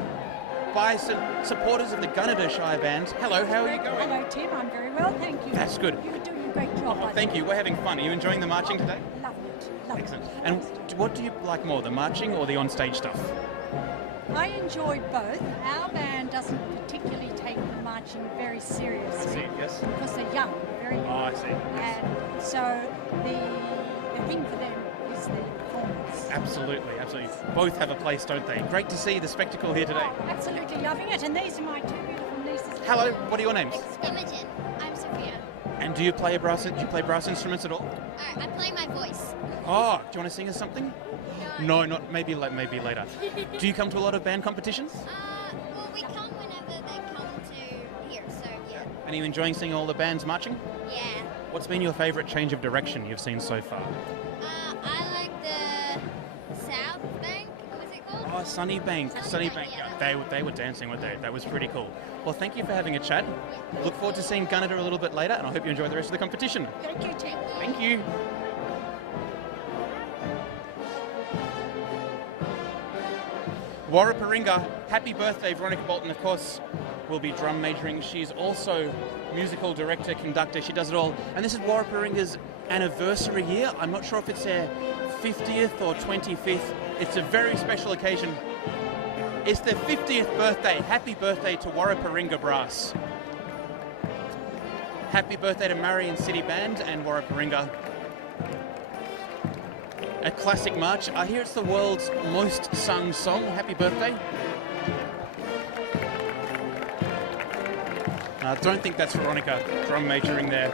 by some supporters of the Gunnedah Shire Band. Hello, how are you going? Hello, Tim. I'm very well, thank you. That's good. You're doing a great job. Oh, thank you. We're having fun. Are you enjoying the marching today? Love it. Love Excellent. it. And what do you like more, the marching or the on-stage stuff? I enjoyed both. Our band doesn't particularly take the marching very seriously. I see, yes. Because they're young, very young. Oh, I see. And so the thing for them is the performance. Absolutely, absolutely. Both have a place, don't they? Great to see the spectacle here today. Oh, absolutely loving it. And these are my two beautiful nieces. Hello, what are your names? Imogen. I'm Sophia. And do you play brass instruments at all? I play my voice. Oh, do you want to sing us something? No, not maybe later. Do you come to a lot of band competitions? Well, we come whenever they come to here, so yeah. And are you enjoying seeing all the bands marching? Yeah. What's been your favourite change of direction you've seen so far? I like the South Bank. What's it called? Oh, Sunny Bank. Yeah, they were dancing, weren't they? That was pretty cool. Well, thank you for having a chat. Look forward to seeing Gunnedah a little bit later, and I hope you enjoy the rest of the competition. Thank you, Tim. Thank you. Warraparinga, happy birthday, Veronica Bolton, of course, will be drum majoring. She's also musical director, conductor, she does it all. And this is Warraparinga's anniversary year. I'm not sure if it's their 50th or 25th. It's a very special occasion. It's their 50th birthday. Happy birthday to Warraparinga Brass. Happy birthday to Marion City Band and Warraparinga. A classic march. I hear it's the world's most sung song. Happy birthday. I don't think that's Veronica drum majoring there.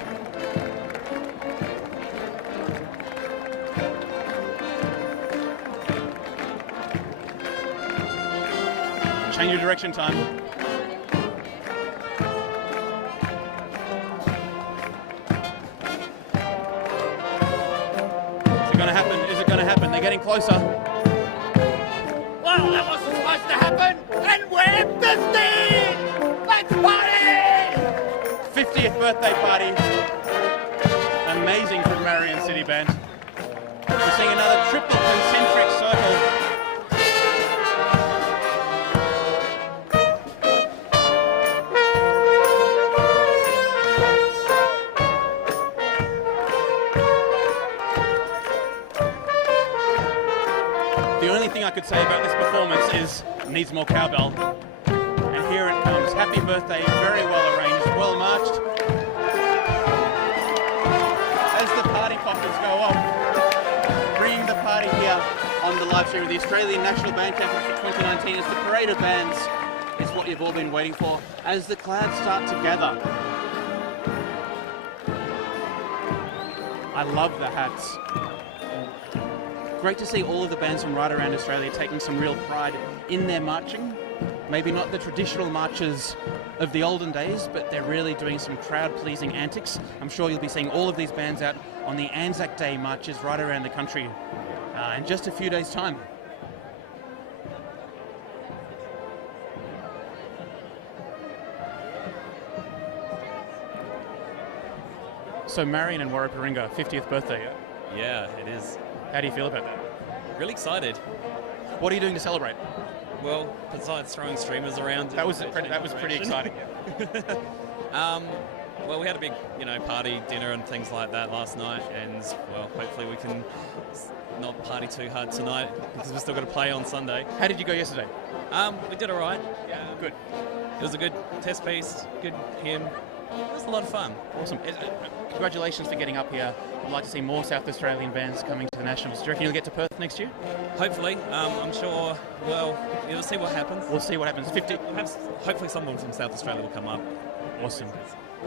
Change of direction time. they're getting closer. Well, that wasn't supposed to happen, and we're 50! Let's party! 50th birthday party. Amazing from Marion City Band. We're seeing another triple concentric circle. The only thing I could say about this performance is it needs more cowbell. And here it comes. Happy birthday, very well arranged, well marched. As the party poppers go off, bringing the party here on the live stream of the Australian National Band Championship 2019 as the parade of bands is what you've all been waiting for. As the clouds start to gather. I love the hats. Great to see all of the bands from right around Australia taking some real pride in their marching. Maybe not the traditional marches of the olden days, but they're really doing some crowd-pleasing antics. I'm sure you'll be seeing all of these bands out on the Anzac Day marches right around the country in just a few days' time. So Marion and Warraparinga, 50th birthday. Yeah, it is. How do you feel about that? Really excited. What are you doing to celebrate? Well, besides throwing streamers around. That was pretty exciting. Well, we had a big, party dinner and things like that last night, and well, hopefully we can not party too hard tonight because we've still got to play on Sunday. How did you go yesterday? We did all right. Good. It was a good test piece, good hymn. It was a lot of fun. Awesome. Congratulations for getting up here. I'd like to see more South Australian bands coming to the Nationals. Do you reckon you'll get to Perth next year? Hopefully. I'm sure, well, we'll see what happens. We'll see what happens. 50. Perhaps, hopefully someone from South Australia will come up. Awesome.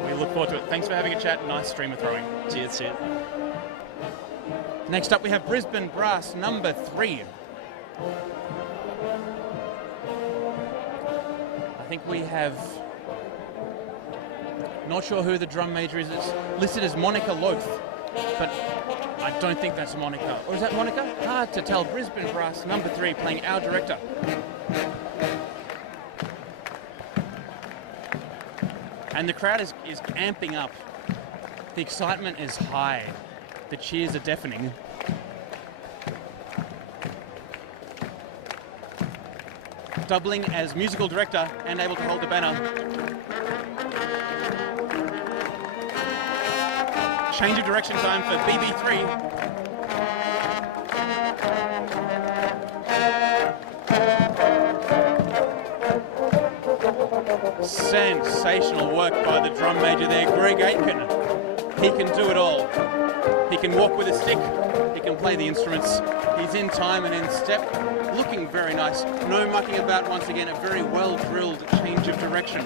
We look forward to it. Thanks for having a chat. Nice streamer throwing. Cheers. Next up we have Brisbane Brass number 3. I think we have... Not sure who the drum major is. It's listed as Monica Loth, but I don't think that's Monica. Or is that Monica? Hard to tell. Brisbane Brass number 3 playing Our Director. And the crowd is amping up. The excitement is high. The cheers are deafening. Doubling as musical director and able to hold the banner. Change of direction time for BB3. Sensational work by the drum major there, Greg Aitken. He can do it all. He can walk with a stick, he can play the instruments, he's in time and in step, looking very nice. No mucking about once again, a very well drilled change of direction.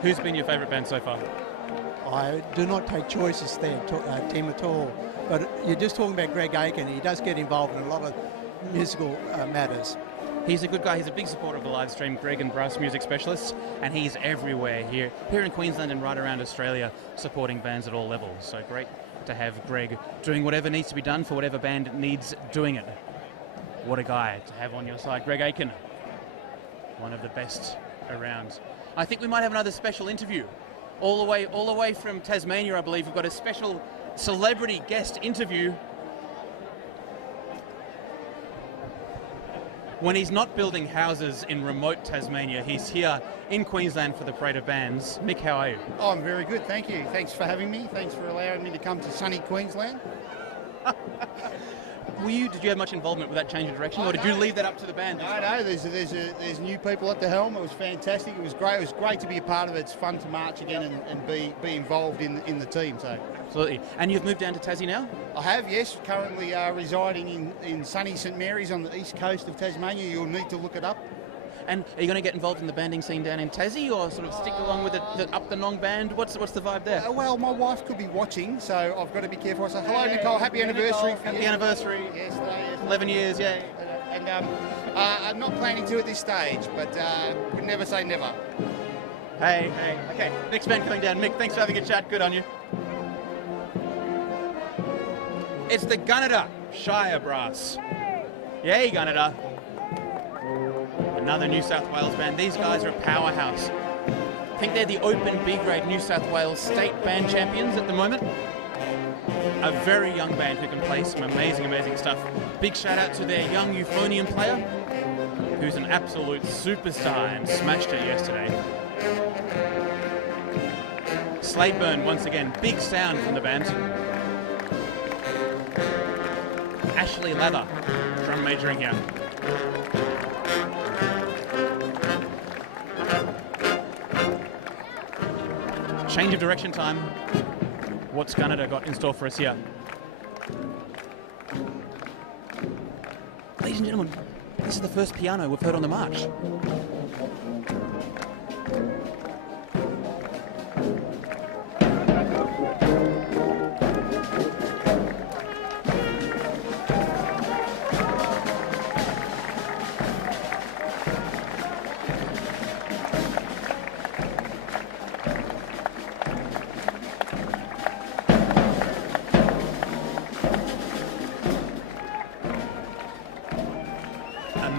Who's been your favourite band so far? I do not take choices there, Tim, at all. But you're just talking about Greg Aiken. He does get involved in a lot of musical matters. He's a good guy. He's a big supporter of the live stream, Greg and Brass Music Specialists, and he's everywhere here in Queensland and right around Australia, supporting bands at all levels. So great to have Greg doing whatever needs to be done for whatever band needs doing it. What a guy to have on your side, Greg Aiken, one of the best around. I think we might have another special interview. All the way from Tasmania, I believe. We've got a special celebrity guest interview. When he's not building houses in remote Tasmania, he's here in Queensland for the Parade of Bands. Mick, how are you? Oh, I'm very good, thank you. Thanks for having me. Thanks for allowing me to come to sunny Queensland. Did you have much involvement with that change of direction, or did you leave that up to the band? No, there's new people at the helm. It was fantastic. It was great. It was great to be a part of it. It's fun to march again and be involved in the team. So absolutely. And you've moved down to Tassie now? I have, yes. Currently residing in sunny St Mary's on the east coast of Tasmania. You'll need to look it up. And are you going to get involved in the banding scene down in Tassie, or sort of stick along with the Up the Nong band? What's the vibe there? Well, my wife could be watching, so I've got to be careful. So hello, Nicole. Happy anniversary. Happy anniversary. Yes, today is 11 years, yeah. And I'm not planning to at this stage, but could never say never. Hey. Okay, next band coming down. Mick, thanks for having a chat. Good on you. It's the Gunnedah Shire Brass. Yay, Gunnedah. Another New South Wales band. These guys are a powerhouse. I think they're the Open B-grade New South Wales state band champions at the moment. A very young band who can play some amazing stuff. Big shout out to their young euphonium player, who's an absolute superstar and smashed it yesterday. Slateburn once again, big sound from the band. Ashley Leather, drum majoring here. Change of direction time. What's Gunnedah got in store for us here? Ladies and gentlemen, this is the first piano we've heard on the march.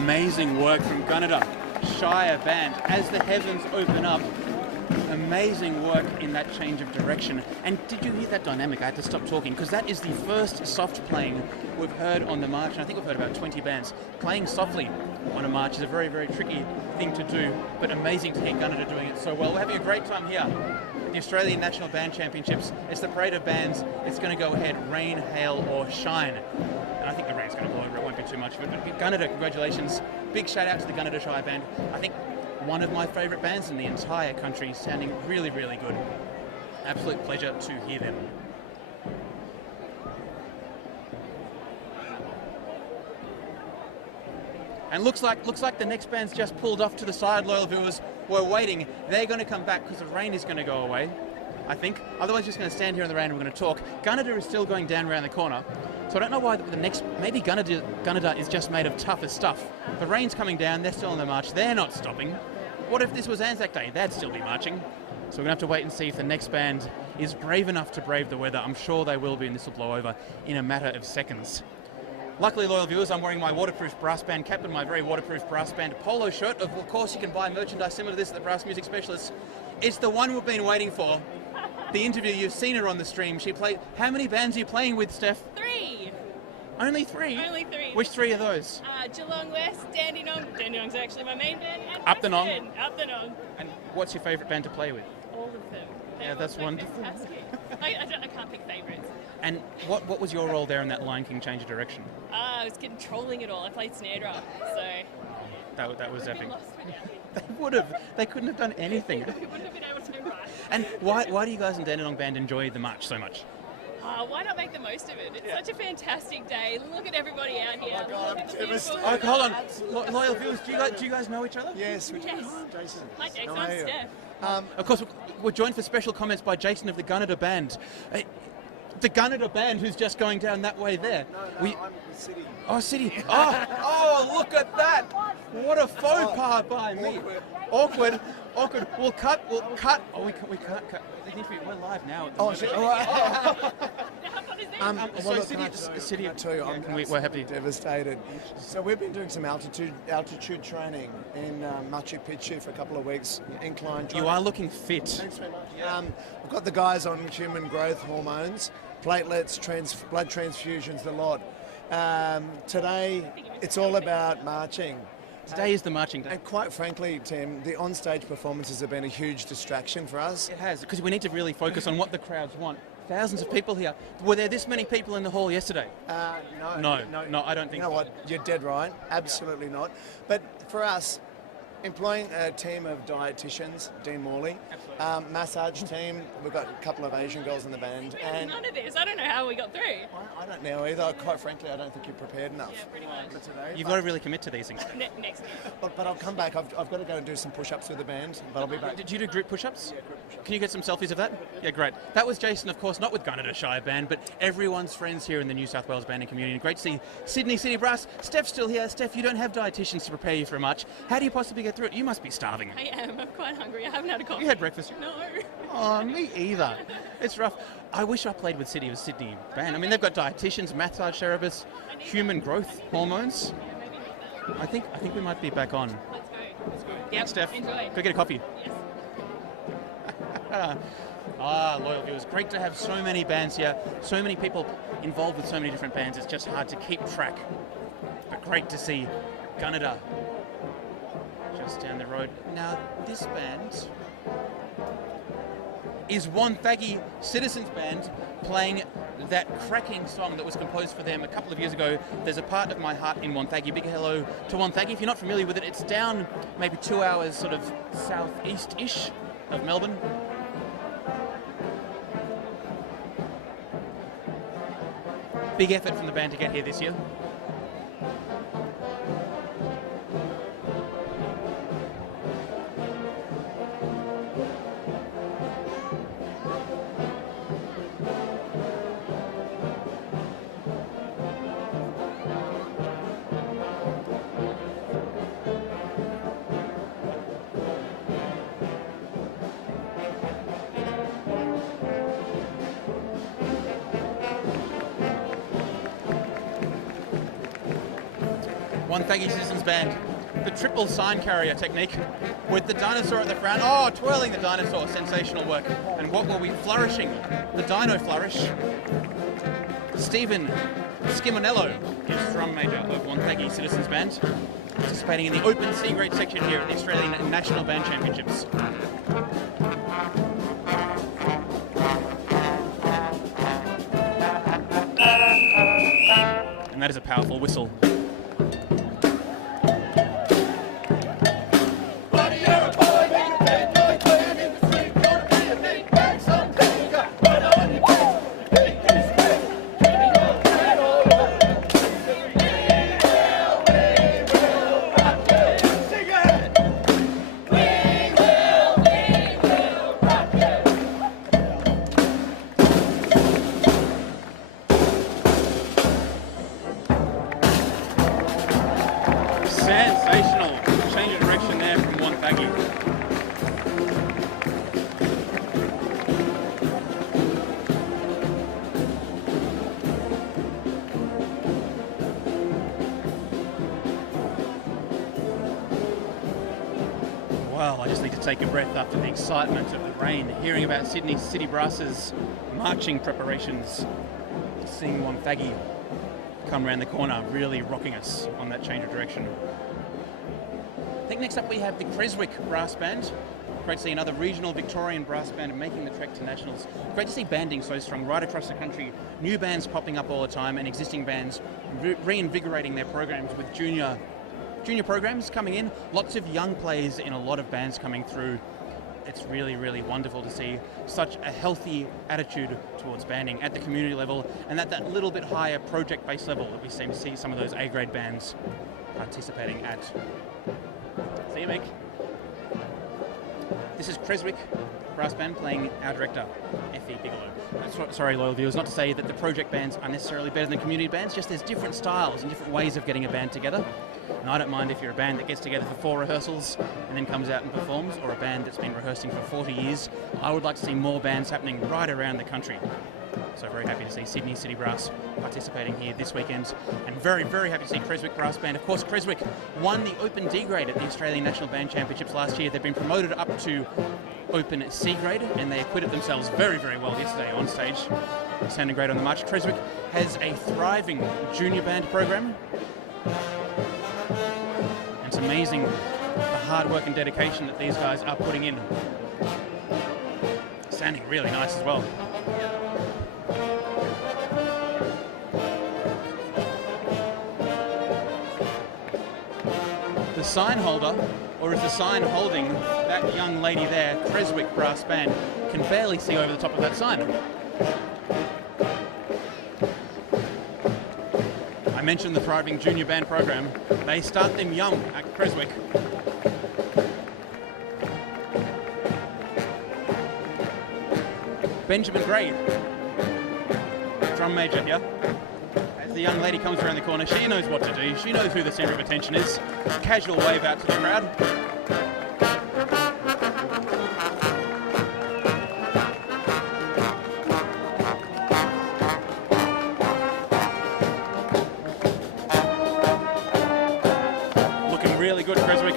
Amazing work from Gunnedah Shire band as the heavens open up. Amazing work in that change of direction. And did you hear that dynamic? I had to stop talking because that is the first soft playing we've heard on the march, and I think we've heard about 20 bands. Playing softly on a march is a very tricky thing to do, but amazing to hear Gunnedah doing it so well. We're having a great time here at the Australian National Band Championships. It's the parade of bands. It's going to go ahead, rain, hail or shine. And I think the rain's going to blow over, it won't be too much of it. But Gunnedah, congratulations. Big shout out to the Gunnedah Shire band. I think one of my favourite bands in the entire country, sounding really good. Absolute pleasure to hear them. And looks like the next band's just pulled off to the side, loyal viewers. We're waiting. They're going to come back because the rain is going to go away, I think. Otherwise, just going to stand here in the rain and we're going to talk. Gunnedah is still going down around the corner. So I don't know why the next... Maybe Gunnedah is just made of tougher stuff. The rain's coming down. They're still on the march. They're not stopping. What if this was Anzac Day? They'd still be marching. So we're going to have to wait and see if the next band is brave enough to brave the weather. I'm sure they will be, and this will blow over in a matter of seconds. Luckily, loyal viewers, I'm wearing my waterproof brass band cap and my very waterproof brass band polo shirt. Of course, you can buy merchandise similar to this at the Brass Music Specialists. It's the one we've been waiting for. The interview, you've seen her on the stream. She played... How many bands are you playing with, Steph? 3. Only 3? Only 3. Which 3 are those? Geelong West, Dandenong. Dandenong's actually my main band. And Up the Nong. Up the Nong. And what's your favourite band to play with? All of them. Yeah, that's wonderful. Fantastic. I can't pick favourites. And what was your role there in that Lion King change of direction? I was controlling it all. I played snare drum, so... That was epic. They would have. They couldn't have done anything. We wouldn't have been able to write. And why do you guys in Dandenong Band enjoy the march so much? Why not make the most of it? It's such a fantastic day. Look at everybody out here. Oh my God, I'm devastated. Oh, hold on. Loyal viewers, do you guys know each other? Yes, we do. Yes. Jason. Hi, Jason. I'm Steph. Of course, we're joined for special comments by Jason of the Gunnedah Band. The Gunnedah Band who's just going down that way there. No, I'm the City. Oh, City. Oh, look at that. What a faux pas by me. Awkward. We'll cut. Oh, we can't cut. We're live now. At the moment. Shit. City. I tell you, We're happy. Devastated. So we've been doing some altitude training in Machu Picchu for a couple of weeks. Incline training. You are looking fit. Thanks very much. I've got the guys on human growth hormones, platelets, blood transfusions, the lot. Today, it's all about marching. Today is the marching day. And quite frankly, Tim, the on-stage performances have been a huge distraction for us. It has, because we need to really focus on what the crowds want. Thousands of people here. Were there this many people in the hall yesterday? No, I don't think so. You know what? You're dead right. Absolutely not. But for us, Employing a team of dietitians, Dean Morley, massage team. We've got a couple of Asian girls in the band, and None of this. I don't know how we got through. I don't know either. Quite frankly, I don't think you're prepared enough for today. You've got to really commit to these things. Next year. But I'll come back. I've got to go and do some push-ups with the band, but I'll be back. Did you do group push-ups? Yeah, group push-ups. Can you get some selfies of that? Yeah, great. That was Jason, of course, not with Gunnedah Shire Band, but everyone's friends here in the New South Wales banding community. And great to see Sydney City Brass. Steph's still here. Steph, you don't have dietitians to prepare you for much. How do you possibly get through it? You must be starving. I am. I'm quite hungry. I haven't had a coffee. You had breakfast? No. Oh, me either. It's rough. I wish I played with Sydney Band. I mean, they've got dietitians, massage therapists, human growth hormones. I think we might be back on. Let's go. Yeah, Steph. Enjoy. Go get a coffee. Yes. Loyal viewers. Great to have so many bands here, so many people involved with so many different bands. It's just hard to keep track. But great to see Gunnedah just down the road. Now, this band is Wonthaggi Citizens Band playing that cracking song that was composed for them a couple of years ago. There's a part of my heart in Wonthaggi. Big hello to Wonthaggi. If you're not familiar with it, it's down maybe 2 hours sort of southeast-ish of Melbourne. Big effort from the band to get here this year. Wonthaggi Citizens Band, the triple sign carrier technique with the dinosaur at the front. Oh, twirling the dinosaur, sensational work. And what were we flourishing? The dino flourish. Stephen Scimonello is drum major of Wonthaggi Citizens Band, participating in the open C grade section here at the Australian National Band Championships. And that is a powerful whistle. Sensational change of direction there from Wonthaggi. Well, I just need to take a breath after the excitement of the rain, hearing about Sydney City Brass's marching preparations, seeing Wonthaggi come around the corner, really rocking us on that change of direction. I think next up we have the Creswick Brass Band. Great to see another regional Victorian brass band making the trek to nationals. Great to see banding so strong right across the country. New bands popping up all the time and existing bands reinvigorating their programs with junior programs coming in. Lots of young players in a lot of bands coming through. It's really, really wonderful to see such a healthy attitude towards banding at the community level and at that little bit higher project-based level that we seem to see some of those A-grade bands participating at. See you, Mick. This is Creswick Brass Band playing our director, F.E. Bigelow. Sorry, loyal viewers, not to say that the project bands are necessarily better than community bands, just there's different styles and different ways of getting a band together. And I don't mind if you're a band that gets together for 4 rehearsals and then comes out and performs, or a band that's been rehearsing for 40 years. I would like to see more bands happening right around the country. So very happy to see Sydney City Brass participating here this weekend, and very, very happy to see Creswick Brass Band. Of course, Creswick won the Open D grade at the Australian National Band Championships last year. They've been promoted up to Open C grade, and they acquitted themselves very, very well yesterday on stage, sounding great on the march. Creswick has a thriving junior band program. And it's amazing the hard work and dedication that these guys are putting in. Sounding really nice as well. The sign holder, or is the sign holding that young lady there, Creswick Brass Band, can barely see over the top of that sign. I mentioned the thriving junior band program. They start them young at Creswick. Benjamin Gray, drum major here. As the young lady comes around the corner, she knows what to do. She knows who the centre of attention is. Casual wave out to the crowd. Looking really good, Creswick.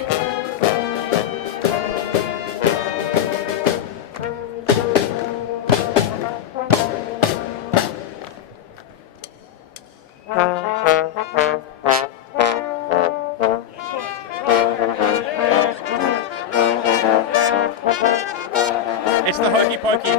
It's the hokey pokey.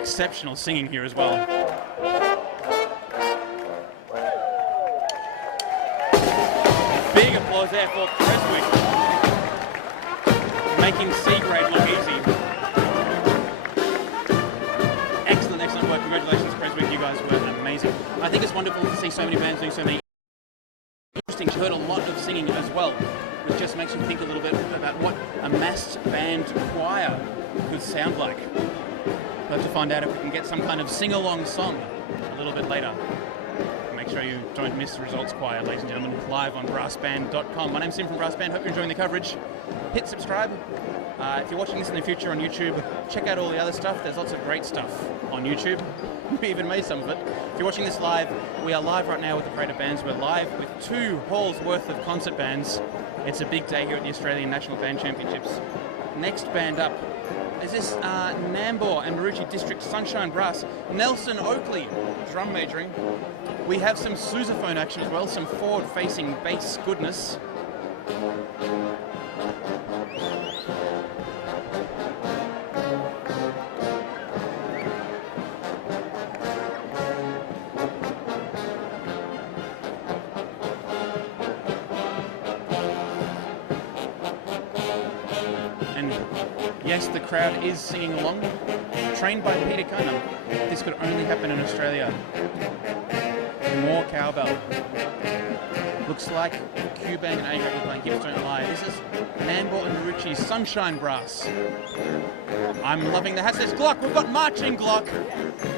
Exceptional singing here as well. Big applause there for Creswick, making C grade look easy. Excellent, excellent work. Congratulations, Creswick. You guys were amazing. I think it's wonderful to see so many bands doing so many interesting. You heard a lot of singing as well, which just makes you think a little bit about what a massed band choir could sound like. We'll have to find out if we can get some kind of sing-along song a little bit later. Make sure you don't miss the Results Choir, ladies and gentlemen, live on brassband.com. My name's Tim from Brass Band. Hope you're enjoying the coverage. Hit subscribe. If you're watching this in the future on YouTube, check out all the other stuff. There's lots of great stuff on YouTube. We even made some of it. If you're watching this live, we are live right now with the Parade of Bands. We're live with 2 halls worth of concert bands. It's a big day here at the Australian National Band Championships. Next band up is this Nambour and Maroochy District Sunshine Brass. Nelson Oakley, drum majoring. We have some sousaphone action as well, some forward-facing bass goodness. And yes, the crowd is singing along. Trained by Peter Cunham. This could only happen in Australia. More cowbell. Looks like Q-Bang and A-Grade are playing Hips Don't Lie. This is Nambour and Maroochy's Sunshine Brass. I'm loving the hats. There's Glock. We've got Marching Glock.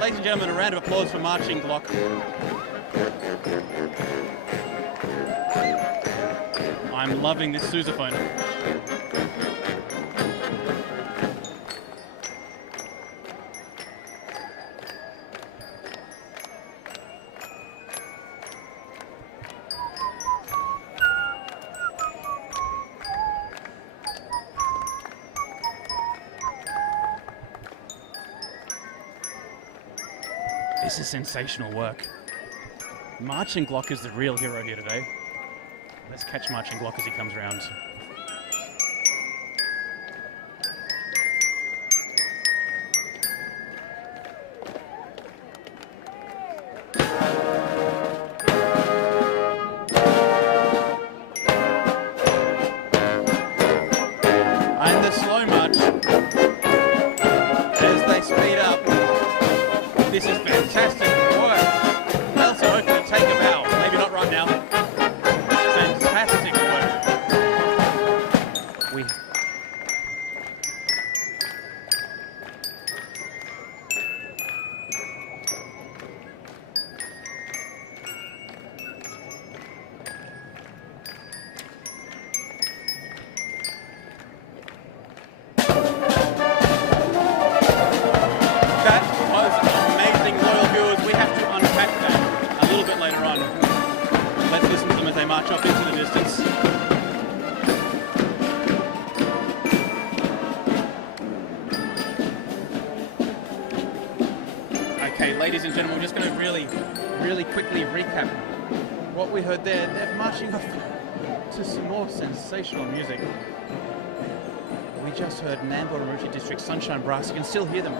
Ladies and gentlemen, a round of applause for Marching Glock. I'm loving this sousaphone. This is sensational work. Marching Glock is the real hero here today. Let's catch Marching Glock as he comes round. And the slow march as they speed up. This is fantastic work. Nelson Oakley, take a bow. Maybe not right now. Fantastic work. quickly recap what we heard there. They're marching off to some more sensational music. We just heard Nambour and Maroochy District Sunshine Brass. You can still hear them.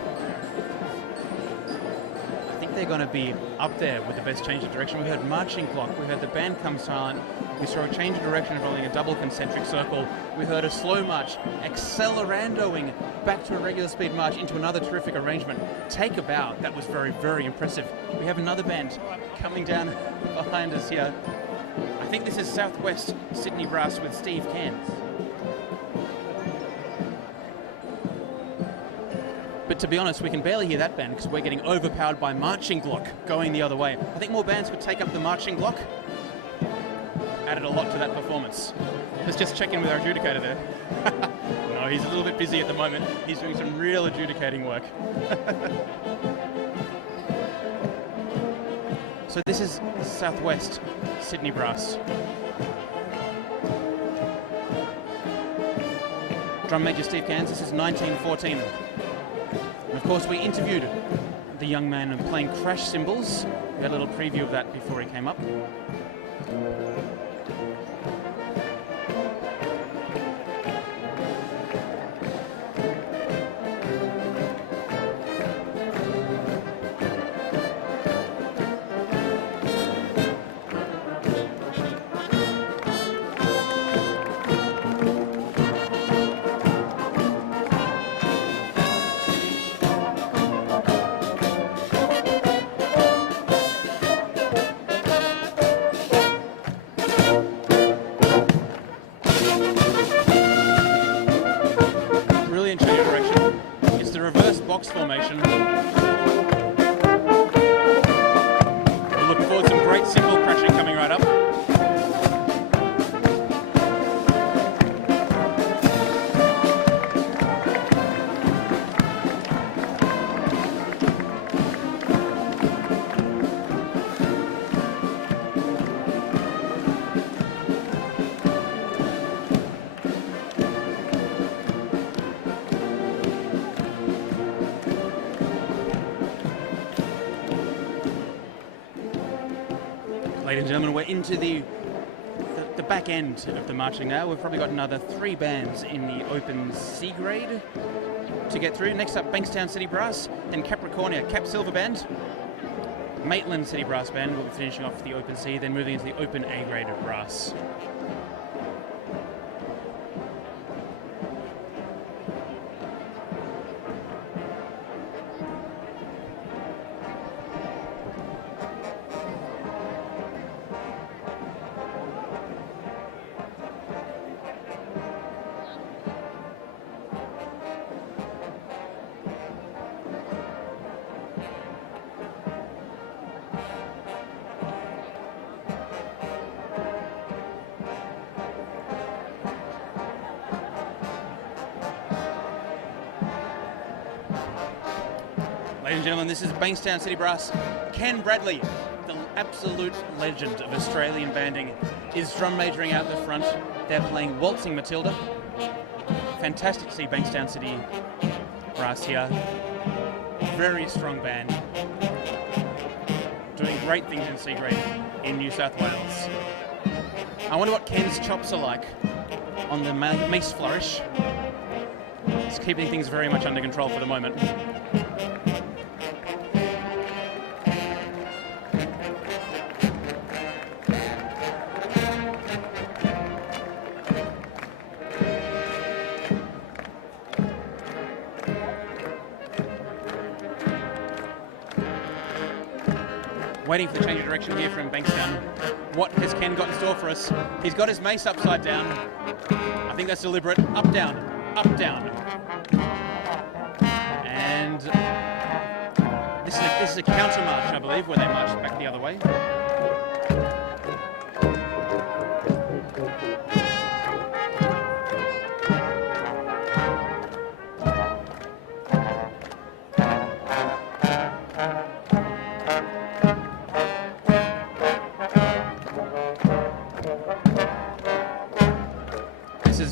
I think they're going to be up there with the best change of direction. We heard Marching Clock. We heard the band come silent. We saw a change of direction involving a double concentric circle. We heard a slow march, accelerandoing back to a regular speed march into another terrific arrangement. Take a bow. That was very, very impressive. We have another band coming down behind us here. I think this is Southwest Sydney Brass with Steve Cairns. But to be honest, we can barely hear that band because we're getting overpowered by Marching Glock going the other way. I think more bands could take up the Marching Glock. Added a lot to that performance. Let's just check in with our adjudicator there. No, he's a little bit busy at the moment. He's doing some real adjudicating work. So this is the Southwest Sydney Brass. Drum Major Steve Cairns, this is 1914. And of course we interviewed the young man playing crash cymbals. We had a little preview of that before he came up. Formation. We're looking forward to some great cymbal crashing coming right up. Ladies and gentlemen, we're into the back end of the marching now. We've probably got another 3 bands in the open C grade to get through. Next up, Bankstown City Brass, then Capricornia Cap Silver Band, Maitland City Brass Band will be finishing off the open C, then moving into the open A grade of brass. Ladies and gentlemen, this is Bankstown City Brass. Ken Bradley, the absolute legend of Australian banding, is drum majoring out the front. They're playing Waltzing Matilda. Fantastic to see Bankstown City Brass here. Very strong band. Doing great things in C grade in New South Wales. I wonder what Ken's chops are like on the mace flourish. It's keeping things very much under control for the moment. Waiting for the change of direction here from Bankstown. What has Ken got in store for us? He's got his mace upside down. I think that's deliberate. Up, down, up, down. And this is a counter march, I believe, where they march back the other way.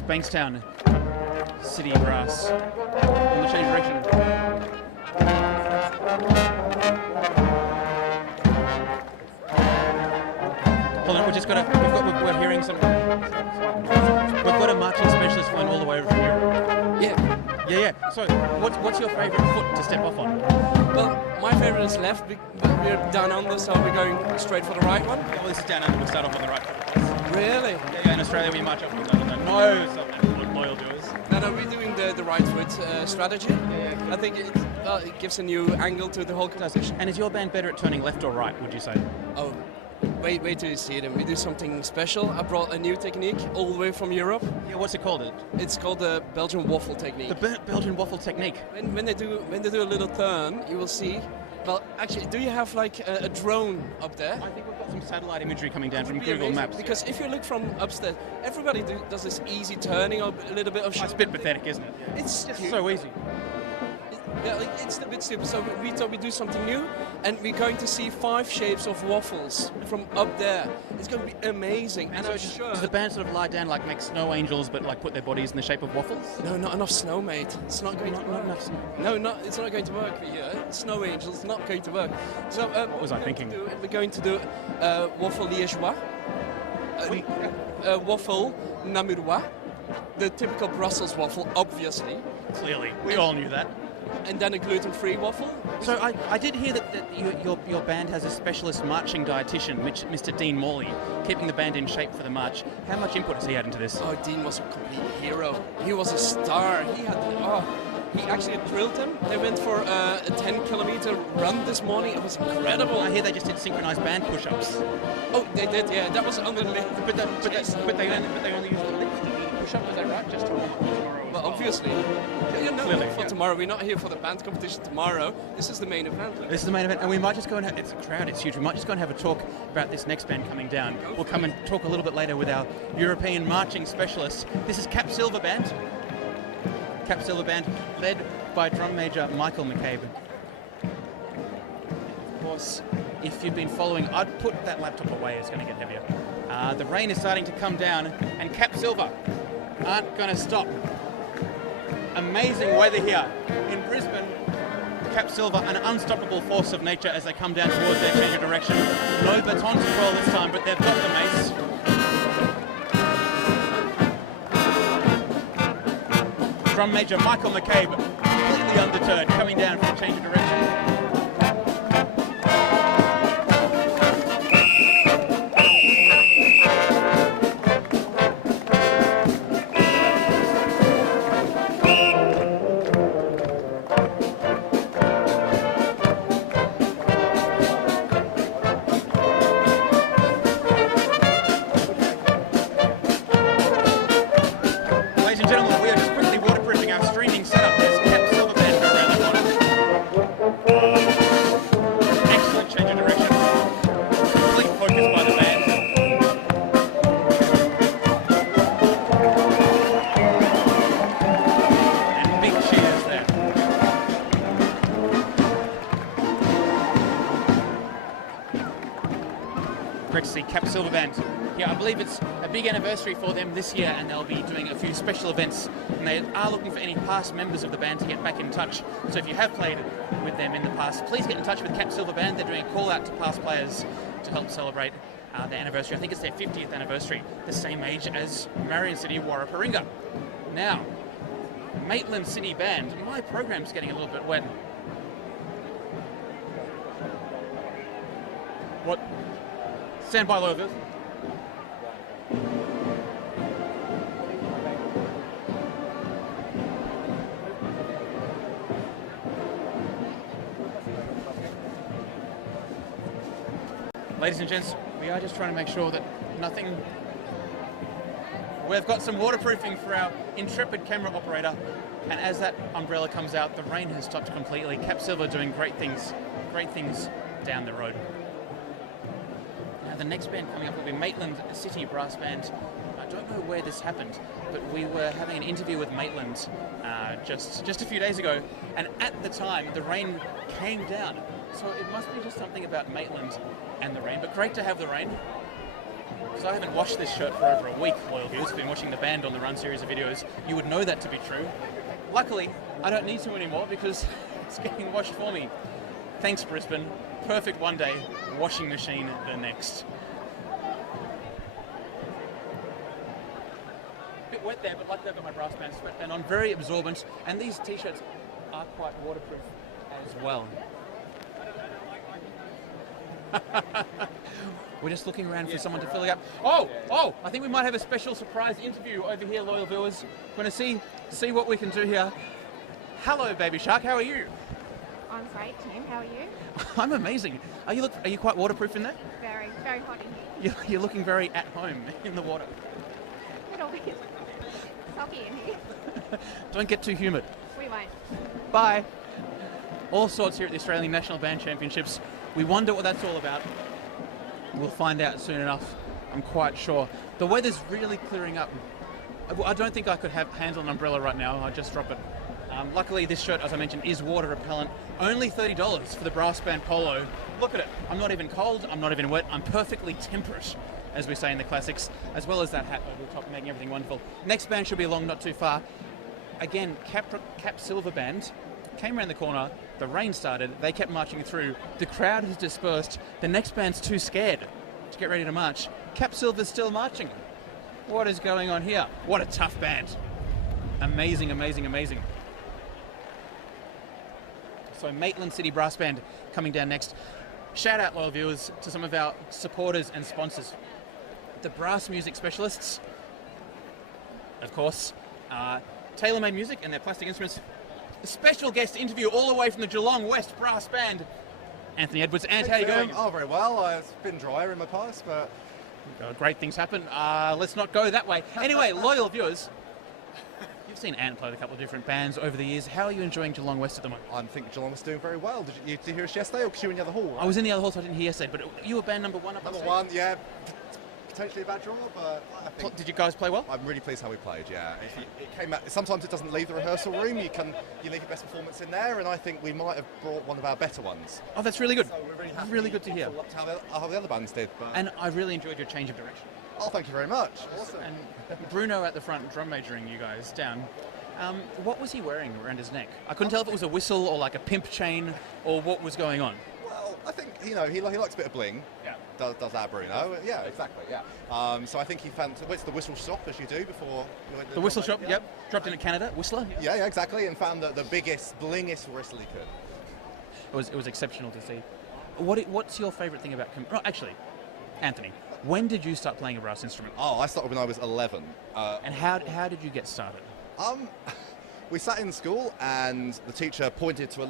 Bankstown City Brass on the change direction. Hold on, we're hearing some. We've got a marching specialist flying all the way over from Europe. Yeah. So, what's your favourite foot to step off on? Well, my favourite is left, but we're down under, so we're going straight for the right one. Well, this is down under. We'll start off on the right foot. Really? Yeah, in Australia we march up on the left. No, some loyal doers. No, we're doing the right foot strategy. Yeah. I think it gives a new angle to the whole competition. And is your band better at turning left or right, would you say? Oh, wait till you see them. We do something special. I brought a new technique all the way from Europe. Yeah, what's it called? It's called the Belgian waffle technique. The Belgian waffle technique. When they do a little turn, you will see. Well, actually, do you have like a drone up there? I think we've got some satellite imagery coming down from Google Maps. Because if you look from upstairs, everybody does this easy turning or a little bit of. It's a bit pathetic, isn't it? Yeah. It's just so easy. Yeah, it's a bit stupid. So we thought we'd do something new, and we're going to see 5 shapes of waffles from up there. It's going to be amazing. And I'm sure. Does the band sort of lie down like make snow angels, but like put their bodies in the shape of waffles? No, not enough snow, mate. It's not going to work. Not enough snow. No, it's not going to work for you. Snow angels, not going to work. So what was I thinking? We're going to do waffle liégeois, waffle namurois, the typical Brussels waffle, obviously. Clearly, we all knew that. And then a gluten-free waffle. So I did hear that your band has a specialist marching dietitian, Mr. Dean Morley, keeping the band in shape for the march. How much input has he had into this? Oh, Dean was a complete hero. He was a star. He actually drilled them. They went for a 10-kilometer run this morning. It was incredible. I hear they just did synchronized band push-ups. Oh, they did. Yeah, that was on the list. But they only used the lift to do push-up. Is that right? Just tomorrow. Well, obviously. Clearly, for tomorrow. We're not here for the band competition tomorrow. This is the main event. This is the main event, and we might just go and it's a crowd, it's huge. We might just go and have a talk about this next band coming down. We'll come and talk a little bit later with our European marching specialists. This is Cap Silver Band. Cap Silver Band, led by drum major Michael McCabe. Of course, if you've been following, I'd put that laptop away, it's going to get heavier. The rain is starting to come down, and Cap Silver aren't going to stop. Amazing weather here in Brisbane. Cap Silver, an unstoppable force of nature as they come down towards their change of direction. No baton to twirl this time, but they've got the mace. Drum major Michael McCabe, completely undeterred, coming down for a change of direction. Cap Silver Band. Yeah, I believe it's a big anniversary for them this year, and they'll be doing a few special events, and they are looking for any past members of the band to get back in touch. So if you have played with them in the past, please get in touch with Cap Silver Band. They're doing a call out to past players to help celebrate their anniversary. I think it's their 50th anniversary, the same age as Marion City Warraparinga. Now, Maitland City Band. My program's getting a little bit wet. What? Stand by, Lovers. Ladies and gents, we are just trying to make sure that nothing... We've got some waterproofing for our intrepid camera operator, and as that umbrella comes out, the rain has stopped completely. Cap Silver doing great things down the road. Now the next band coming up will be Maitland City Brass Band. I don't know where this happened, but we were having an interview with Maitland just a few days ago, and at the time the rain came down. So it must be just something about Maitland and the rain, but great to have the rain. So I haven't washed this shirt for over a week, loyal viewers. I've been watching the band on the Run series of videos. You would know that to be true. Luckily, I don't need to anymore because it's getting washed for me. Thanks, Brisbane. Perfect one day, washing machine the next. bit wet there, but luckily I've got my brass band sweatband on, very absorbent, and these t-shirts are quite waterproof as well. We're just looking around for someone to fill it up. Oh! I think we might have a special surprise interview over here, loyal viewers. We're going to see what we can do here. Hello, Baby Shark. How are you? I'm great, Tim. How are you? I'm amazing. Are you quite waterproof in there? Very, very hot in here. You're looking very at home in the water. It'll be soggy in here. Don't get too humid. We won't. Bye. All sorts here at the Australian National Band Championships. We wonder what that's all about. We'll find out soon enough, I'm quite sure. The weather's really clearing up. I don't think I could have hands on an umbrella right now. I'd just drop it. Luckily, this shirt, as I mentioned, is water repellent. Only $30 for the brass band polo. Look at it. I'm not even cold. I'm not even wet. I'm perfectly temperate, as we say in the classics, as well as that hat over the top, making everything wonderful. Next band should be along not too far. Again, Cap Silver Band came around the corner. The rain started. They kept marching through. The crowd has dispersed. The next band's too scared to get ready to march. Cap Silver's still marching. What is going on here? What a tough band. Amazing, amazing, amazing. So Maitland City Brass Band coming down next. Shout out, loyal viewers, to some of our supporters and sponsors. The Brass Music Specialists, of course, Tailor-Made Music and their plastic instruments. A special guest interview all the way from the Geelong West Brass Band. Anthony Edwards. Ant, how are you going? Oh, very well. It's been drier in my past, but... Great things happen. Let's not go that way. Anyway, loyal viewers, you've seen Ant play with a couple of different bands over the years. How are you enjoying Geelong West at the moment? I think Geelong was doing very well. Did you hear us yesterday, or because you were in the other hall? Right? I was in the other hall, so I didn't hear yesterday, but you were band number one up on stage? Number one, yeah. Potentially a bad draw, but I think... Did you guys play well? I'm really pleased how we played, yeah. It came out, sometimes it doesn't leave the rehearsal room. You leave your best performance in there, and I think we might have brought one of our better ones. Oh, that's really good. So we're really happy. Really good to hear. Up to how the other bands did. But... And I really enjoyed your change of direction. Oh, thank you very much. Awesome. And Bruno at the front, drum majoring you guys down. What was he wearing around his neck? I couldn't tell if it was a whistle or like a pimp chain or what was going on. Well, I think, he likes a bit of bling. Yeah. Does our Bruno? Yeah, exactly, yeah. So I think he found, went to the whistle shop, as you do, before you went to the whistle shop, yep. Dropped in at Canada, Whistler. Yeah, exactly, and found the biggest, blingest whistle he could. It was exceptional to see. What's your favourite thing about... actually, Anthony, when did you start playing a brass instrument? Oh, I started when I was 11. And how did you get started? We sat in school and the teacher pointed to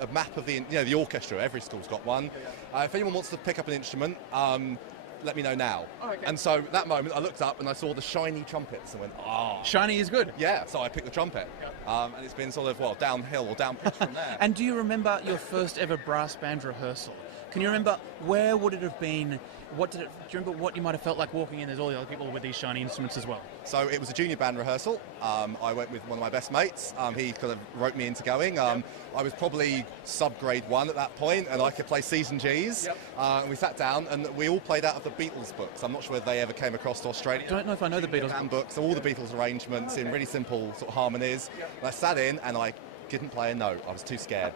a map of the orchestra. Every school's got one. If anyone wants to pick up an instrument, let me know now. Oh, okay. And so at that moment I looked up and I saw the shiny trumpets and went, oh. Shiny is good. Yeah, so I picked the trumpet. And it's been sort of, downhill or downpitch from there. And do you remember your first ever brass band rehearsal? Can you remember where would it have been? Do you remember what you might have felt like walking in? There's all the other people with these shiny instruments as well. So it was a junior band rehearsal. I went with one of my best mates. He kind of roped me into going. I was probably sub-grade 1 at that point, and I could play C's and G's. And we sat down, and we all played out of the Beatles books. I'm not sure whether they ever came across to Australia. I don't know if I know the Beatles books. All the Beatles arrangements in really simple sort of harmonies. And I sat in, and I didn't play a note. I was too scared.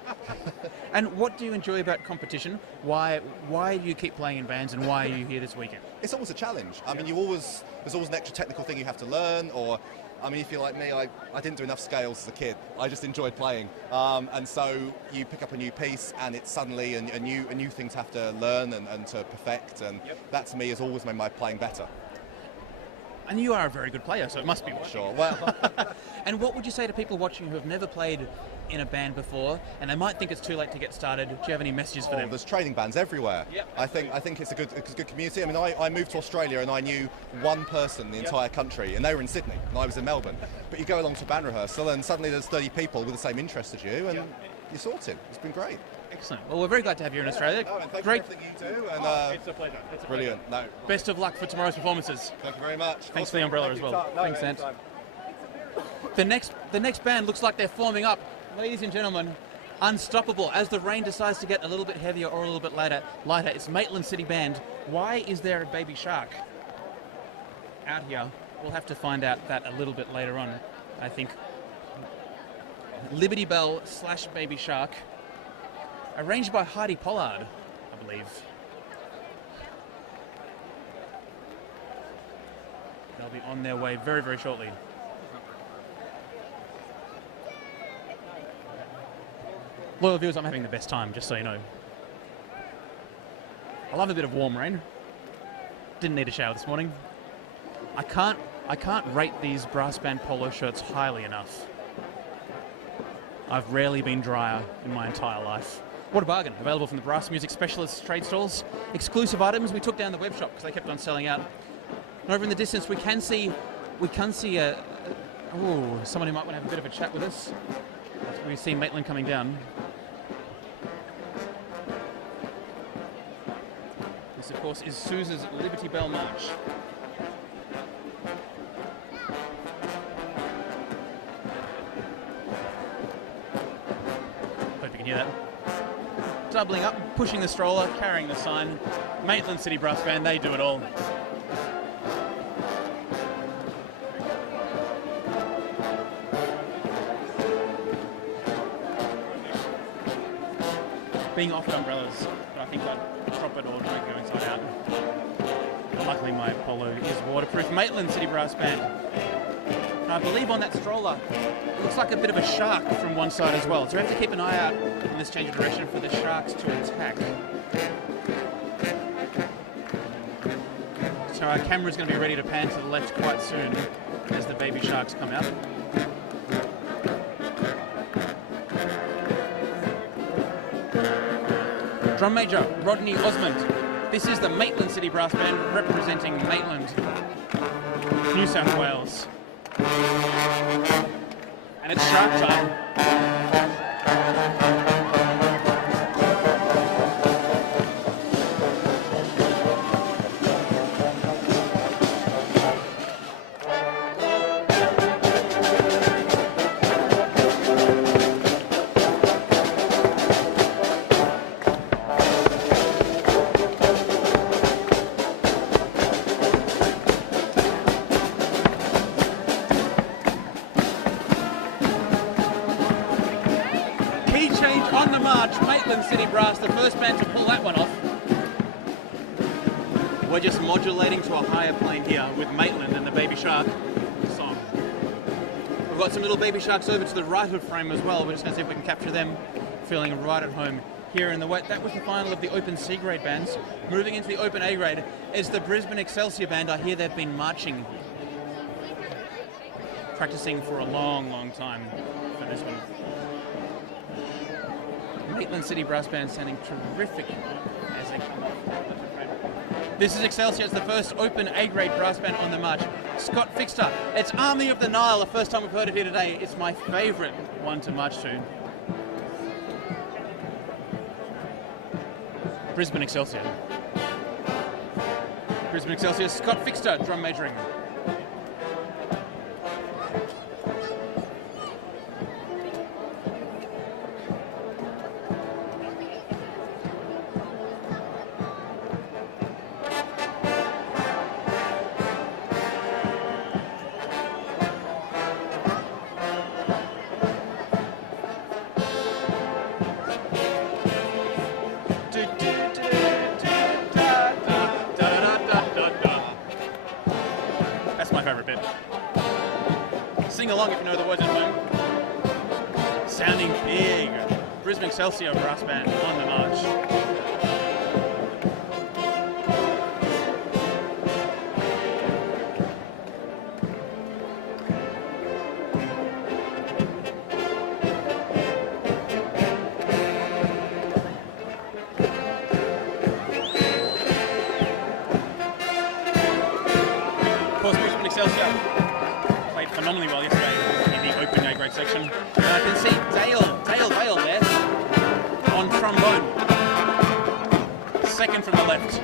And what do you enjoy about competition? Why do you keep playing in bands, and why are you here this weekend? It's always a challenge. I mean, there's always an extra technical thing you have to learn, or, I mean, if you're like me, I didn't do enough scales as a kid. I just enjoyed playing. And so you pick up a new piece, and it's suddenly a new thing to have to learn and to perfect, and that to me has always made my playing better. And you are a very good player, so it must be working. Sure. Well, and what would you say to people watching who have never played in a band before, and they might think it's too late to get started? Do you have any messages for them? There's training bands everywhere. Yep. I think it's a good community. I mean, I moved to Australia and I knew one person in the entire country, and they were in Sydney, and I was in Melbourne. But you go along to a band rehearsal, and suddenly there's 30 people with the same interest as you, and you're sorted. It's been great. Excellent. Well, we're very glad to have you in Australia. Oh, and thank great. you for everything you do. And, it's a pleasure. It's a brilliant. Pleasure. No. Best of luck for tomorrow's performances. Thank you very much. Thanks for the umbrella as well. Thanks, Ant. The next band looks like they're forming up. Ladies and gentlemen, Unstoppable. As the rain decides to get a little bit heavier or a little bit lighter, it's Maitland City Band. Why is there a baby shark out here? We'll have to find out that a little bit later on, I think. Liberty Bell / Baby Shark. Arranged by Heidi Pollard, I believe. They'll be on their way very, very shortly. Loyal viewers, I'm having the best time, just so you know. I love a bit of warm rain. Didn't need a shower this morning. I can't rate these brass band polo shirts highly enough. I've rarely been drier in my entire life. What a bargain. Available from the Brass Music Specialists trade stalls. Exclusive items. We took down the web shop because they kept on selling out. And over in the distance we can see someone who might want to have a bit of a chat with us. We see Maitland coming down. This, of course, is Sousa's Liberty Bell March. Hope you can hear that. Doubling up, pushing the stroller, carrying the sign. Maitland City Brass Band, they do it all. Being offered umbrellas, but I think I'd drop it or try to go inside out. Luckily my polo is waterproof. Maitland City Brass Band. And I believe on that stroller, it looks like a bit of a shark from one side as well. So we have to keep an eye out in this change of direction for the sharks to attack. So our camera's going to be ready to pan to the left quite soon as the baby sharks come out. Drum Major Rodney Osmond. This is the Maitland City Brass Band representing Maitland, New South Wales. And it's shark time. On the march, Maitland City Brass, the first band to pull that one off. We're just modulating to a higher plane here with Maitland and the Baby Shark song. We've got some little baby sharks over to the right of frame as well. We're just going to see if we can capture them feeling right at home here in the wet. That was the final of the Open C grade bands. Moving into the Open A grade is the Brisbane Excelsior Band. I hear they've been marching, practicing for a long, long time for this one. Maitland City Brass Band sounding terrific as they come off. This is Excelsior. It's the first Open A-grade brass band on the march. Scott Fixter. It's Army of the Nile, the first time we've heard it here today. It's my favourite one to march to. Brisbane Excelsior. Brisbane Excelsior, Scott Fixter, drum majoring. Sing along if you know the words at home. Sounding big. Brisbane Excelsior Brass Band on the march. Of course, Brisbane Excelsior played phenomenally well yesterday in the Open A grade section. And I can see Dale Vale there on trombone. Second from the left.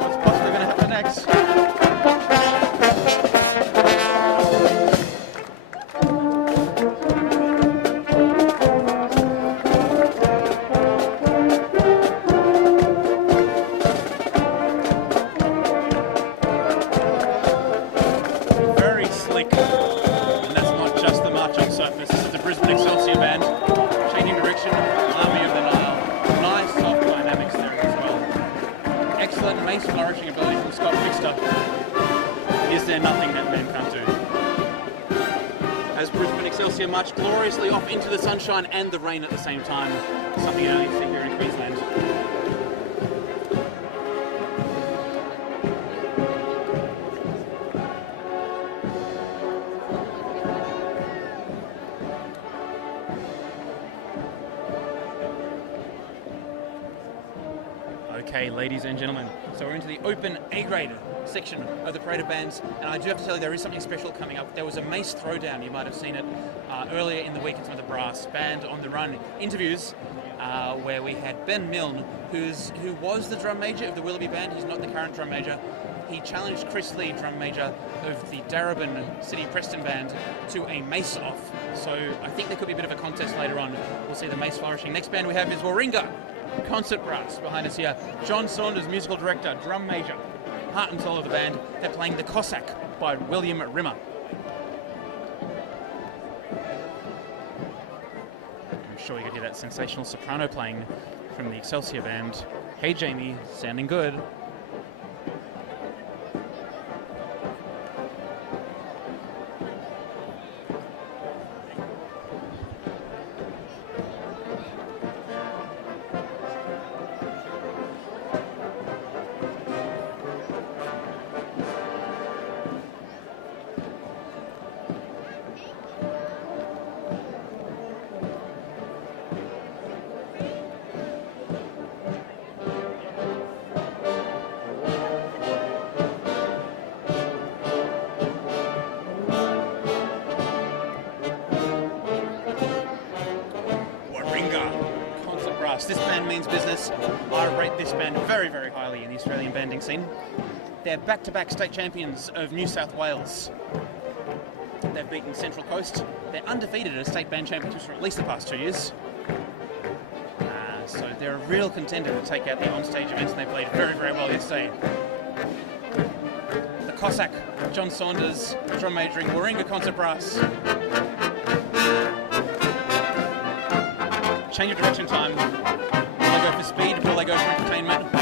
What's possibly going to happen next? Excelsior march gloriously off into the sunshine and the rain at the same time. Something you only see here in Queensland. Okay, ladies and gentlemen, so we're into the open A-grade section of the parade of bands, and I do have to tell you there is something special coming up. There was a mace throwdown, you might have seen it earlier in the week in some of the brass band on the run interviews, where we had Ben Milne, who was the drum major of the Willoughby band. He's not the current drum major. He challenged Chris Lee, drum major of the Darebin City Preston band, to a mace off. So I think there could be a bit of a contest later on. We'll see the mace flourishing. Next band we have is Warringah Concert Brass behind us here. John Saunders, musical director, drum major, heart and soul of the band. They're playing The Cossack by William Rimmer. I'm sure you could hear that sensational soprano playing from the Excelsior band. Hey Jamie, sounding good. This band means business. I rate this band very, very highly in the Australian banding scene. They're back-to-back state champions of New South Wales. They've beaten Central Coast. They're undefeated at state band championships for at least the past 2 years. So they're a real contender to take out the on-stage events, and they played very, very well yesterday. The Cossack, John Saunders, drum majoring Warringah Concert Brass. Change of direction time. Will they go for speed? Will they go for entertainment? Will they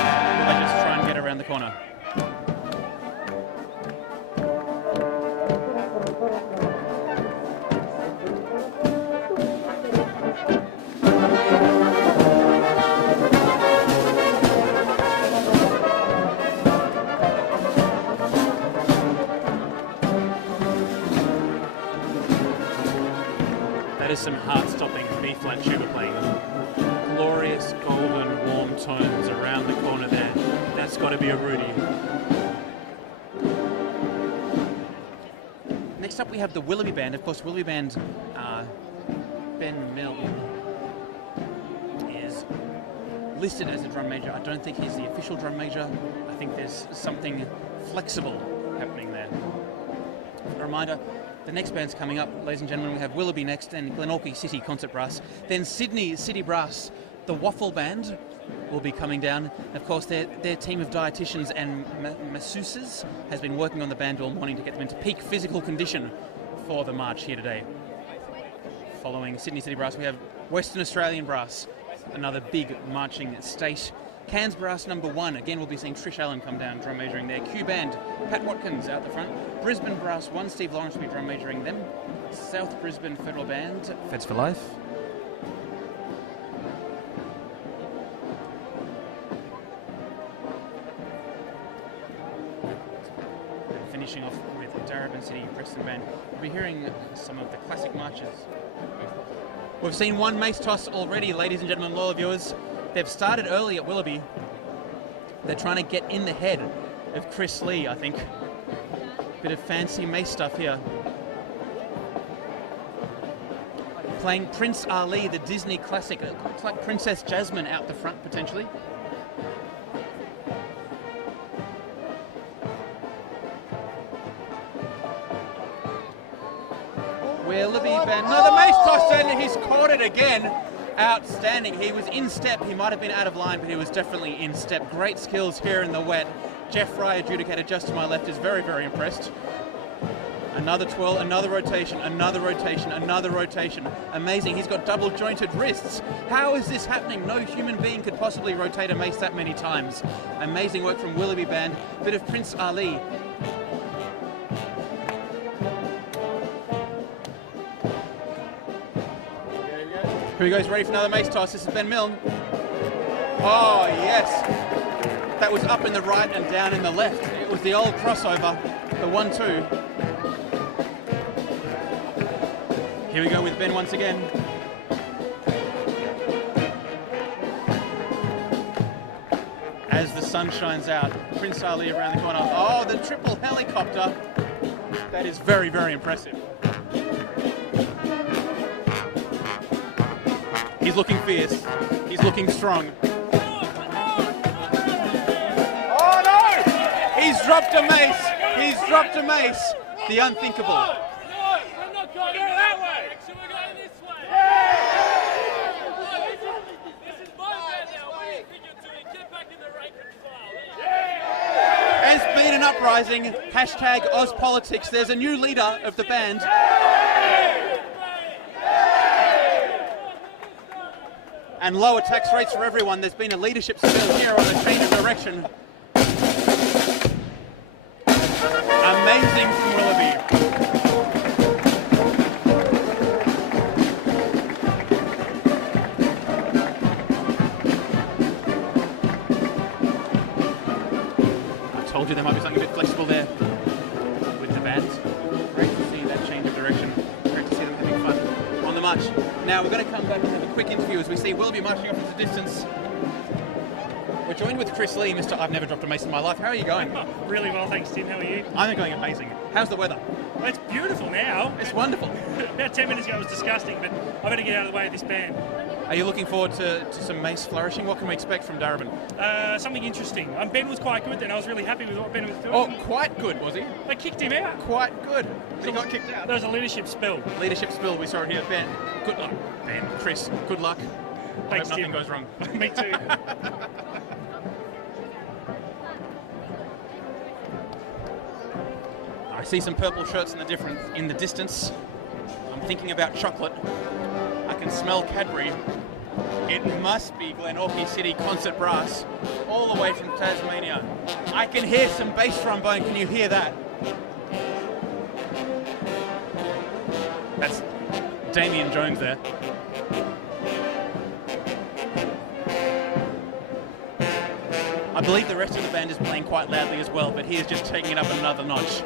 just try and get around the corner? That is some heart-stopping B-flat tuba playing. Glorious golden warm tones around the corner there. That's got to be a Rudy. Next up we have the Willoughby band. Of course, Willoughby band, Ben Milne is listed as a drum major. I don't think he's the official drum major. I think there's something flexible happening there. A reminder, the next band's coming up, ladies and gentlemen. We have Willoughby next, then Glenorchy City Concert Brass, then Sydney City Brass. The Waffle Band will be coming down. Of course, their team of dietitians and masseuses has been working on the band all morning to get them into peak physical condition for the march here today. Following Sydney City Brass, we have Western Australian Brass, another big marching state. Cairns Brass number 1, again we'll be seeing Trish Allen come down drum majoring there. Q Band, Pat Watkins out the front. Brisbane Brass 1, Steve Lawrence will be drum majoring them. South Brisbane Federal Band, Feds for Life. And finishing off with Darebin City Preston Band. We'll be hearing some of the classic marches. We've seen one mace toss already, ladies and gentlemen, loyal viewers. They've started early at Willoughby. They're trying to get in the head of Chris Lee, I think. Bit of fancy mace stuff here. Playing Prince Ali, the Disney classic. It looks like Princess Jasmine out the front, potentially. Willoughby band. No, the mace toss, and he's caught it again. Outstanding. He was in step. He might have been out of line, but he was definitely in step. Great skills here in the wet. Jeff Fry, adjudicator just to my left, is very, very impressed. Another twirl, another rotation, another rotation, another rotation. Amazing. He's got double jointed wrists. How is this happening? No human being could possibly rotate a mace that many times. Amazing work from Willoughby band. Bit of Prince Ali. Here he goes, ready for another mace toss. This is Ben Milne. Oh, yes. That was up in the right and down in the left. It was the old crossover, the 1-2. Here we go with Ben once again. As the sun shines out, Prince Ali around the corner. Oh, the triple helicopter. That is very, very impressive. He's looking fierce. He's looking strong. Oh no! He's dropped a mace. He's dropped a mace. The unthinkable. We're not going that way. Actually, we're going this way. This is my band now. What do you think you're doing? Get back in the rank and file. There's been an uprising. Hashtag OzPolitics. There's a new leader of the band. And lower tax rates for everyone. There's been a leadership spill here on the change of direction. Amazing from Willoughby. I told you there might be something a bit flexible there with the band. Great to see that change of direction. Great to see them having fun on the march. Now we're going to come back and have a quick interview as we see Willoughby marching off into the distance. We're joined with Chris Lee, Mr. I've never dropped a mace in my life. How are you going? Really well, thanks, Tim. How are you? I'm going amazing. How's the weather? Well, it's beautiful now. It's wonderful. About 10 minutes ago it was disgusting, but I better get out of the way of this band. Are you looking forward to some mace flourishing? What can we expect from Darebin? Something interesting. Ben was quite good then. I was really happy with what Ben was doing. Oh, quite good, was he? They kicked him out. Quite good. He got kicked out. There was a leadership spill. Leadership spill. We saw it here. Ben, good luck. Ben, Chris, good luck. Thanks, I hope nothing Tim. goes wrong. Me too. I see some purple shirts in the distance. I'm thinking about chocolate. I can smell Cadbury. It must be Glenorchy City Concert Brass, all the way from Tasmania. I can hear some bass trombone. Can you hear that? That's Damien Jones there. I believe the rest of the band is playing quite loudly as well, but he is just taking it up another notch.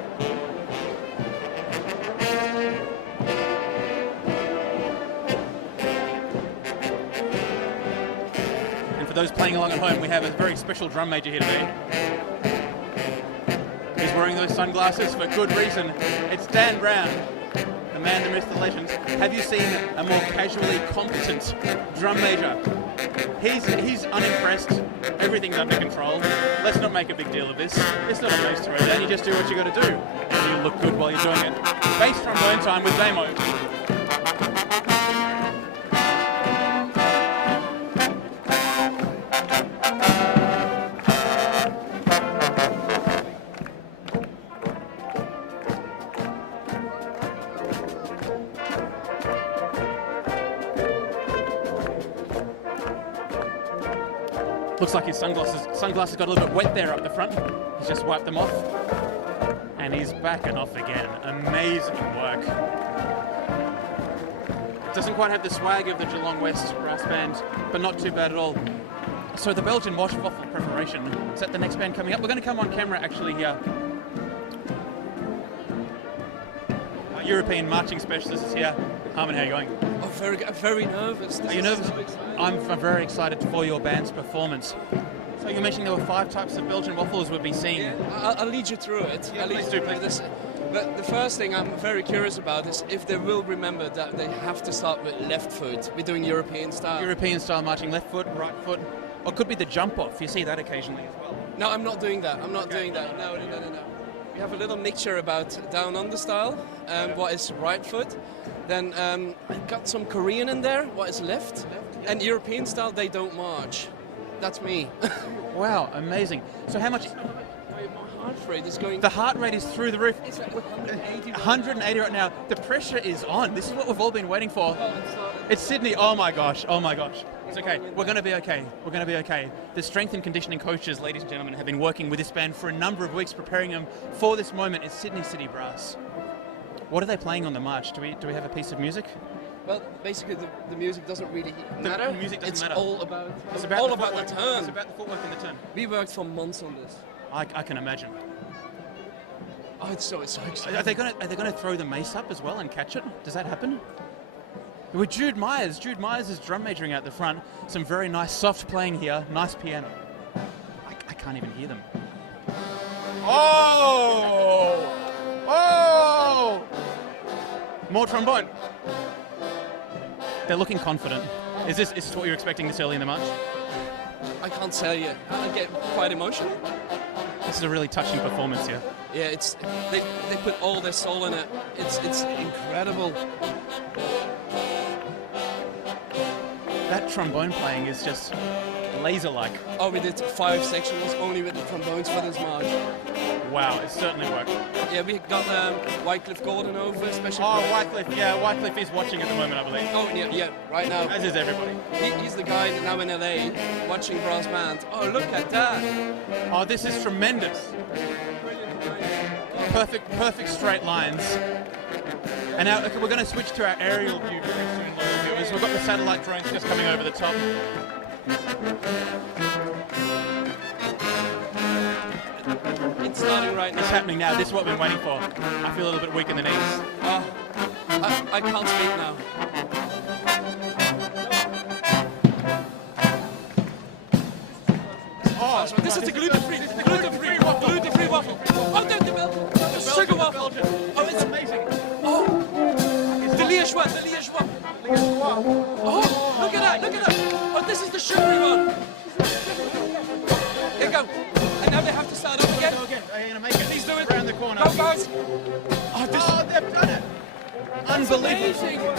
And for those playing along at home, we have a very special drum major here today. He's wearing those sunglasses for good reason. It's Dan Brown, the man, the myth, the legend. Have you seen a more casually competent drum major? He's unimpressed. Everything's under control. Let's not make a big deal of this. It's not a mace throwdown. You just do what you got to do. And you look good while you're doing it. Bass trombone time with Damo. Looks like his sunglasses got a little bit wet there up the front. He's just wiped them off. And he's back and off again. Amazing work. Doesn't quite have the swag of the Geelong West brass band, but not too bad at all. So the Belgian waffle preparation, is that the next band coming up? We're going to come on camera actually here. Our European marching specialist is here. Harmon, how are you going? Oh, very good. I'm very nervous. Are you nervous? I'm very excited for your band's performance. So you mentioned there were 5 types of Belgian waffles we'll be seeing. Yeah, I'll lead you through it. Yeah, please do, please. The first thing I'm very curious about is if they will remember that they have to start with left foot. We're doing European style. European style marching, left foot, right foot. Or it could be the jump off. You see that occasionally as well. No, I'm not doing that. I'm not doing that. No. We have a little mixture about down under style, what is right foot. Then I got some Korean in there, what is left. And European style, they don't march. That's me. Wow, amazing. So how much... My heart rate is going... The heart rate is through the roof. It's 180 right now. The pressure is on. This is what we've all been waiting for. It's Sydney. Oh my gosh. It's okay. We're going to be okay. The strength and conditioning coaches, ladies and gentlemen, have been working with this band for a number of weeks, preparing them for this moment. It's Sydney City Brass. What are they playing on the march? Do we have a piece of music? Well, basically the music doesn't really matter. The music doesn't it's matter. all about It's all the about the footwork. turn. It's about the footwork and the turn. We worked for months on this. I can imagine. Oh, it's so exciting. Are they gonna throw the mace up as well and catch it? Does that happen? With Jude Myers is drum majoring out the front. Some very nice soft playing here. Nice piano. I can't even hear them. Oh! Oh! More trombone. They're looking confident. Is this what you're expecting this early in the march? I can't tell you. I get quite emotional. This is a really touching performance here. Yeah, they put all their soul in it. It's incredible. That trombone playing is just laser-like. Oh, we did 5 sections only with the trombones for this march. Wow, it certainly worked. Yeah, we got Wycliffe Gordon over, especially. Oh, Wycliffe, yeah, Wycliffe is watching at the moment, I believe. Oh, yeah, right now. As is everybody. He's the guy now in LA watching brass band. Oh, look at that. Oh, this is tremendous. Perfect straight lines. And now we're going to switch to our aerial view very soon, viewers. We've got the satellite drones just coming over the top. It's starting right now. It's happening now. This is what we've been waiting for. I feel a little bit weak in the knees. I can't speak now. Oh, this is the gluten-free waffle. Oh, the sugar waffle. Oh, it's amazing. Oh, the Liègeois. Oh, look at that. Oh, this is the sugary one. Here you go. And now they have to start up again. They're going to make it. Please do it. Around the corner. Go, guys. Oh, they've done it. Unbelievable.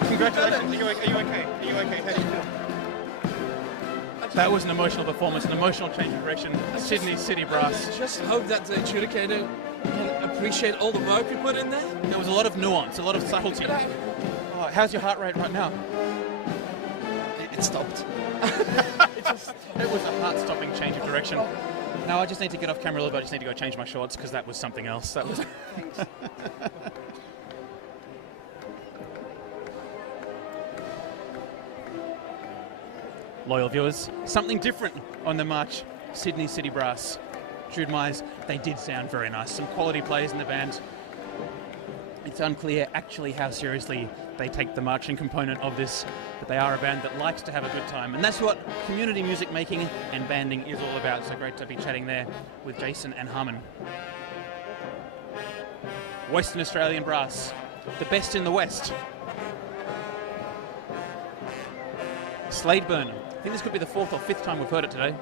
Congratulations. Are you okay? How do you feel? That was an emotional performance, an emotional change of direction. Sydney City Brass. Just hope that the adjudicator can appreciate all the work we put in there. There was a lot of nuance, a lot of subtlety. Oh, how's your heart rate right now? It stopped. It was a heart-stopping change of direction. Now I just need to get off camera a little bit. I just need to go change my shorts because that was something else. That was. Loyal viewers, something different on the march. Sydney City Brass. Jude Myers, they did sound very nice. Some quality players in the band. It's unclear actually how seriously they take the marching component of this, but they are a band that likes to have a good time. And that's what community music making and banding is all about. So great to be chatting there with Jason and Harmon. Western Australian Brass, the best in the West. Sladeburn. I think this could be the 4th or 5th time we've heard it today.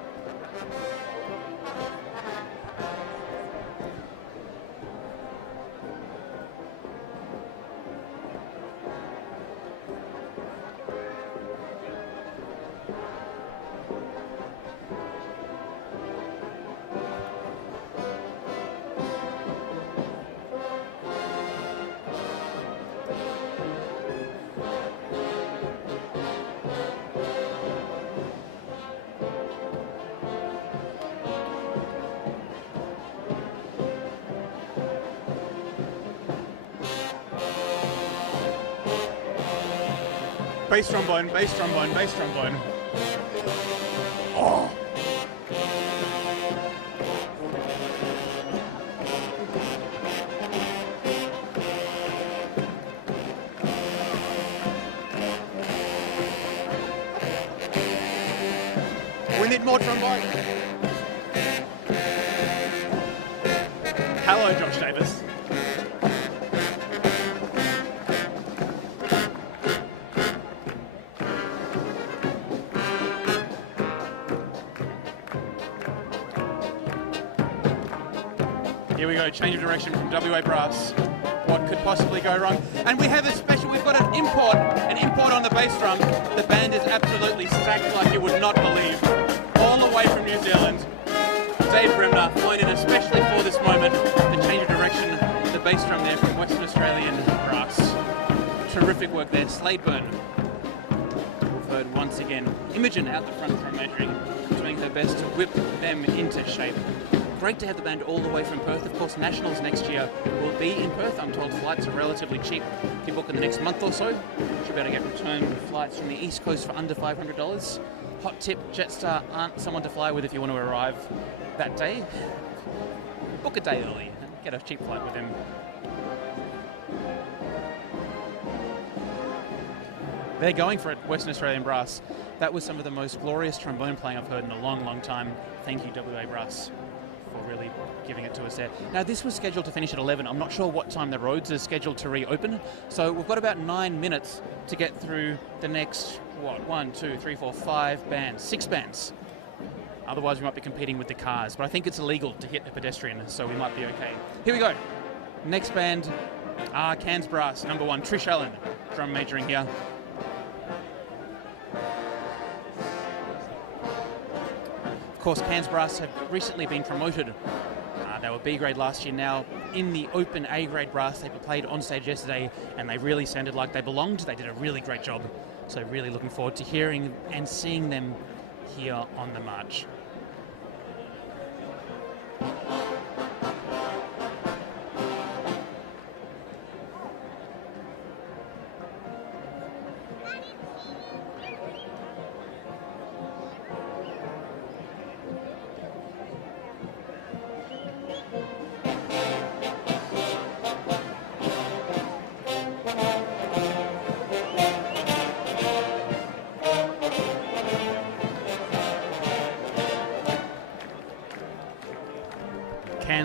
Bass trombone, bass trombone, bass trombone. Oh! We need more trombone. Hello, Josh Davis. Here we go, change of direction from WA Brass. What could possibly go wrong? And we have a special, we've got an import on the bass drum. The band is absolutely stacked like you would not believe. All the way from New Zealand. Dave Brimner, flown in especially for this moment. The change of direction, the bass drum there from Western Australian Brass. Terrific work there, Sladeburn. We've heard once again, Imogen out the front drum measuring, doing her best to whip them into shape. great to have the band all the way from Perth. Of course, Nationals next year will be in Perth. I'm told flights are relatively cheap. If you book in the next month or so, should be able to get return flights from the East Coast for under $500. Hot tip, Jetstar aren't someone to fly with if you want to arrive that day. Book a day early and get a cheap flight with them. They're going for it, Western Australian Brass. That was some of the most glorious trombone playing I've heard in a long, long time. Thank you, WA Brass, for really giving it to us there. Now, this was scheduled to finish at 11. I'm not sure what time the roads are scheduled to reopen. So we've got about 9 minutes to get through the next, 5 bands, 6 bands. Otherwise, we might be competing with the cars. But I think it's illegal to hit a pedestrian, so we might be okay. Here we go. Next band, Cairns Brass, number 1, Trish Allen, drum majoring here. Of course, Cairns Brass have recently been promoted. They were B grade last year. Now in the open A grade brass, they played on stage yesterday, and they really sounded like they belonged. They did a really great job. So really looking forward to hearing and seeing them here on the march.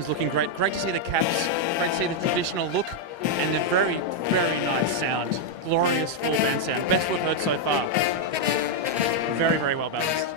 Looking great. Great to see the caps, great to see the traditional look, and the very, very nice sound. Glorious full band sound. Best we've heard so far. Very, very well balanced.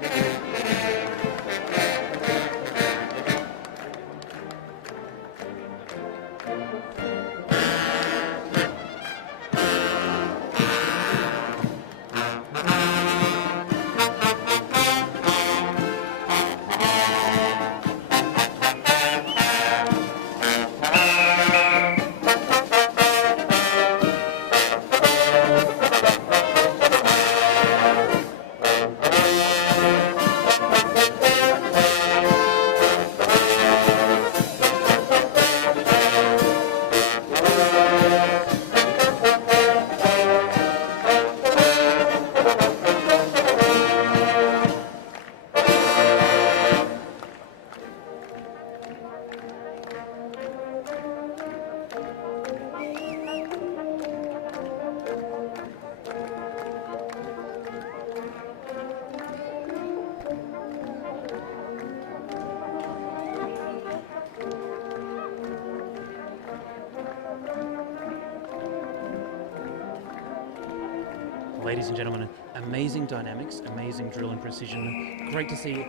Ladies and gentlemen, amazing dynamics, amazing drill and precision. Great to see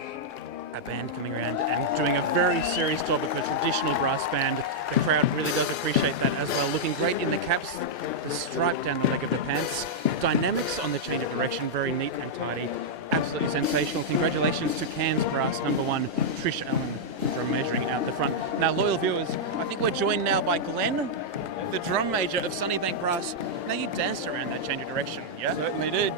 a band coming around and doing a very serious job of a traditional brass band. The crowd really does appreciate that as well. Looking great in the caps, the stripe down the leg of the pants. Dynamics on the change of direction, very neat and tidy. Absolutely sensational. Congratulations to Cairns Brass number 1, Trish Allen, for measuring out the front. Now, loyal viewers, I think we're joined now by Glenn, the drum major of Sunnybank Brass. Now, you danced around that change of direction, yeah? Certainly did.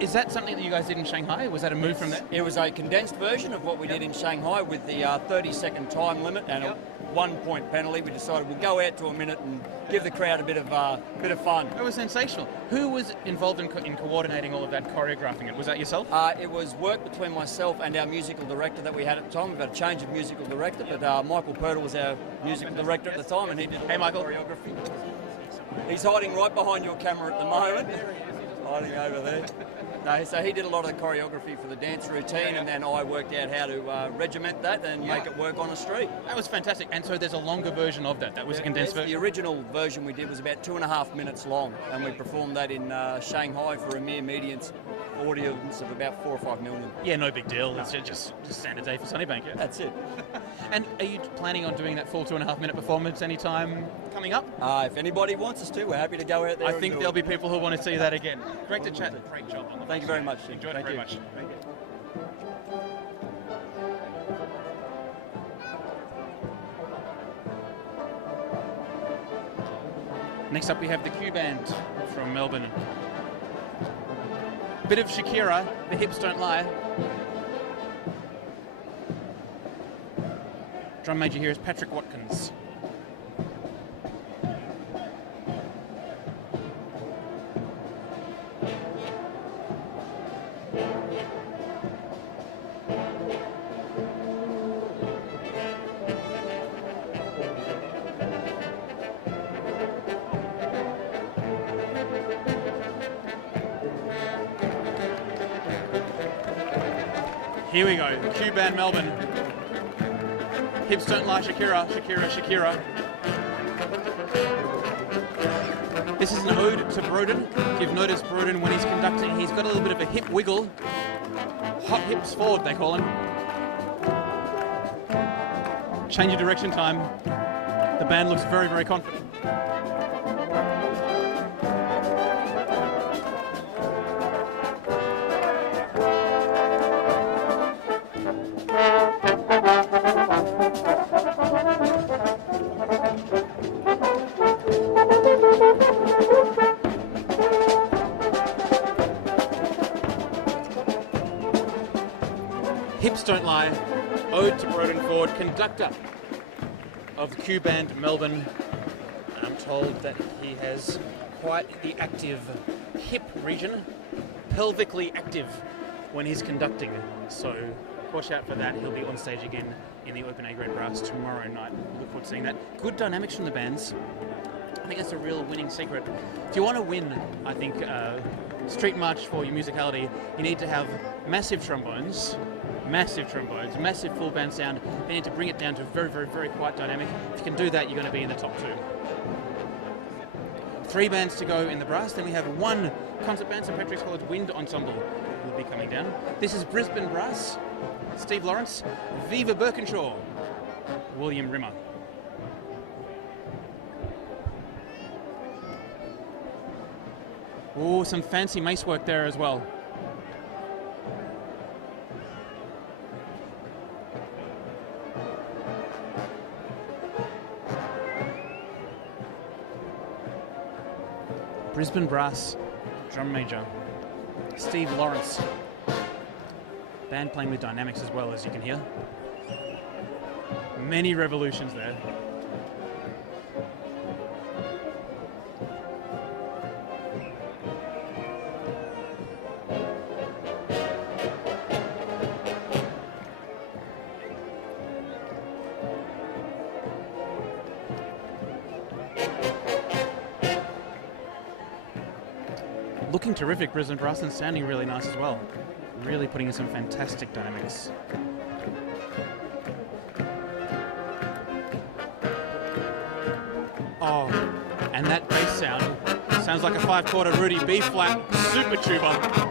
Is that something that you guys did in Shanghai? Was that a move from that? It was a condensed version of what we did in Shanghai with the 30-second time limit and a 1-point penalty. We decided we'd go out to a minute and give the crowd a bit of fun. It was sensational. Who was involved in coordinating all of that, choreographing it? Was that yourself? It was work between myself and our musical director that we had at the time. We've had a change of musical director, but Michael Purtle was our musical director at the time, and he did choreography. He's hiding right behind your camera at the moment. Hiding over there. No, so he did a lot of the choreography for the dance routine, and then I worked out how to regiment that and make it work on the street. That was fantastic. And so there's a longer version of that. That was a condensed version. The original version we did was about 2.5 minutes long, and we performed that in Shanghai for a mere audience of about 4 or 5 million. Yeah, no big deal. It's just standard day for Sunnybank. Yeah? That's it. And are you planning on doing that full 2.5 minute performance anytime coming up? If anybody wants us to, we're happy to go out there. I think there'll be people who want to see that again. Great to chat. Great job on the Thank you very much. Enjoyed it very much. Thank you. Next up we have the Q Band from Melbourne. Bit of Shakira, the hips don't lie. Drum major here is Patrick Watkins. Here we go, Q Band Melbourne. Hips don't lie, Shakira, Shakira, Shakira. This is an ode to Broden. If you've noticed Broden when he's conducting, he's got a little bit of a hip wiggle. Hot hips forward, they call him. Change of direction time. The band looks very, very confident. Hips Don't Lie, ode to Broden Ford, conductor of the Q Band Melbourne. And I'm told that he has quite the active hip region, pelvically active when he's conducting. So watch out for that. He'll be on stage again in the Open A Grade Brass tomorrow night. Look forward to seeing that. Good dynamics from the bands. I think that's a real winning secret. If you want to win, I think, Street March for your musicality, you need to have massive trombones, massive full band sound. They need to bring it down to a very, very, very quiet dynamic. If you can do that, you're going to be in the top 2. 3 bands to go in the brass. Then we have 1 concert band, St Patrick's College Wind Ensemble will be coming down. This is Brisbane Brass, Steve Lawrence, Viva Birkinshaw, William Rimmer. Oh, some fancy mace work there as well. Brisbane Brass, drum major, Steve Lawrence. Band playing with dynamics as well, as you can hear. Many revolutions there. Looking terrific, Brisbane Brass, and sounding really nice as well. Really putting in some fantastic dynamics. Oh, and that bass sound sounds like a 5/4 Rudy B flat super tuba.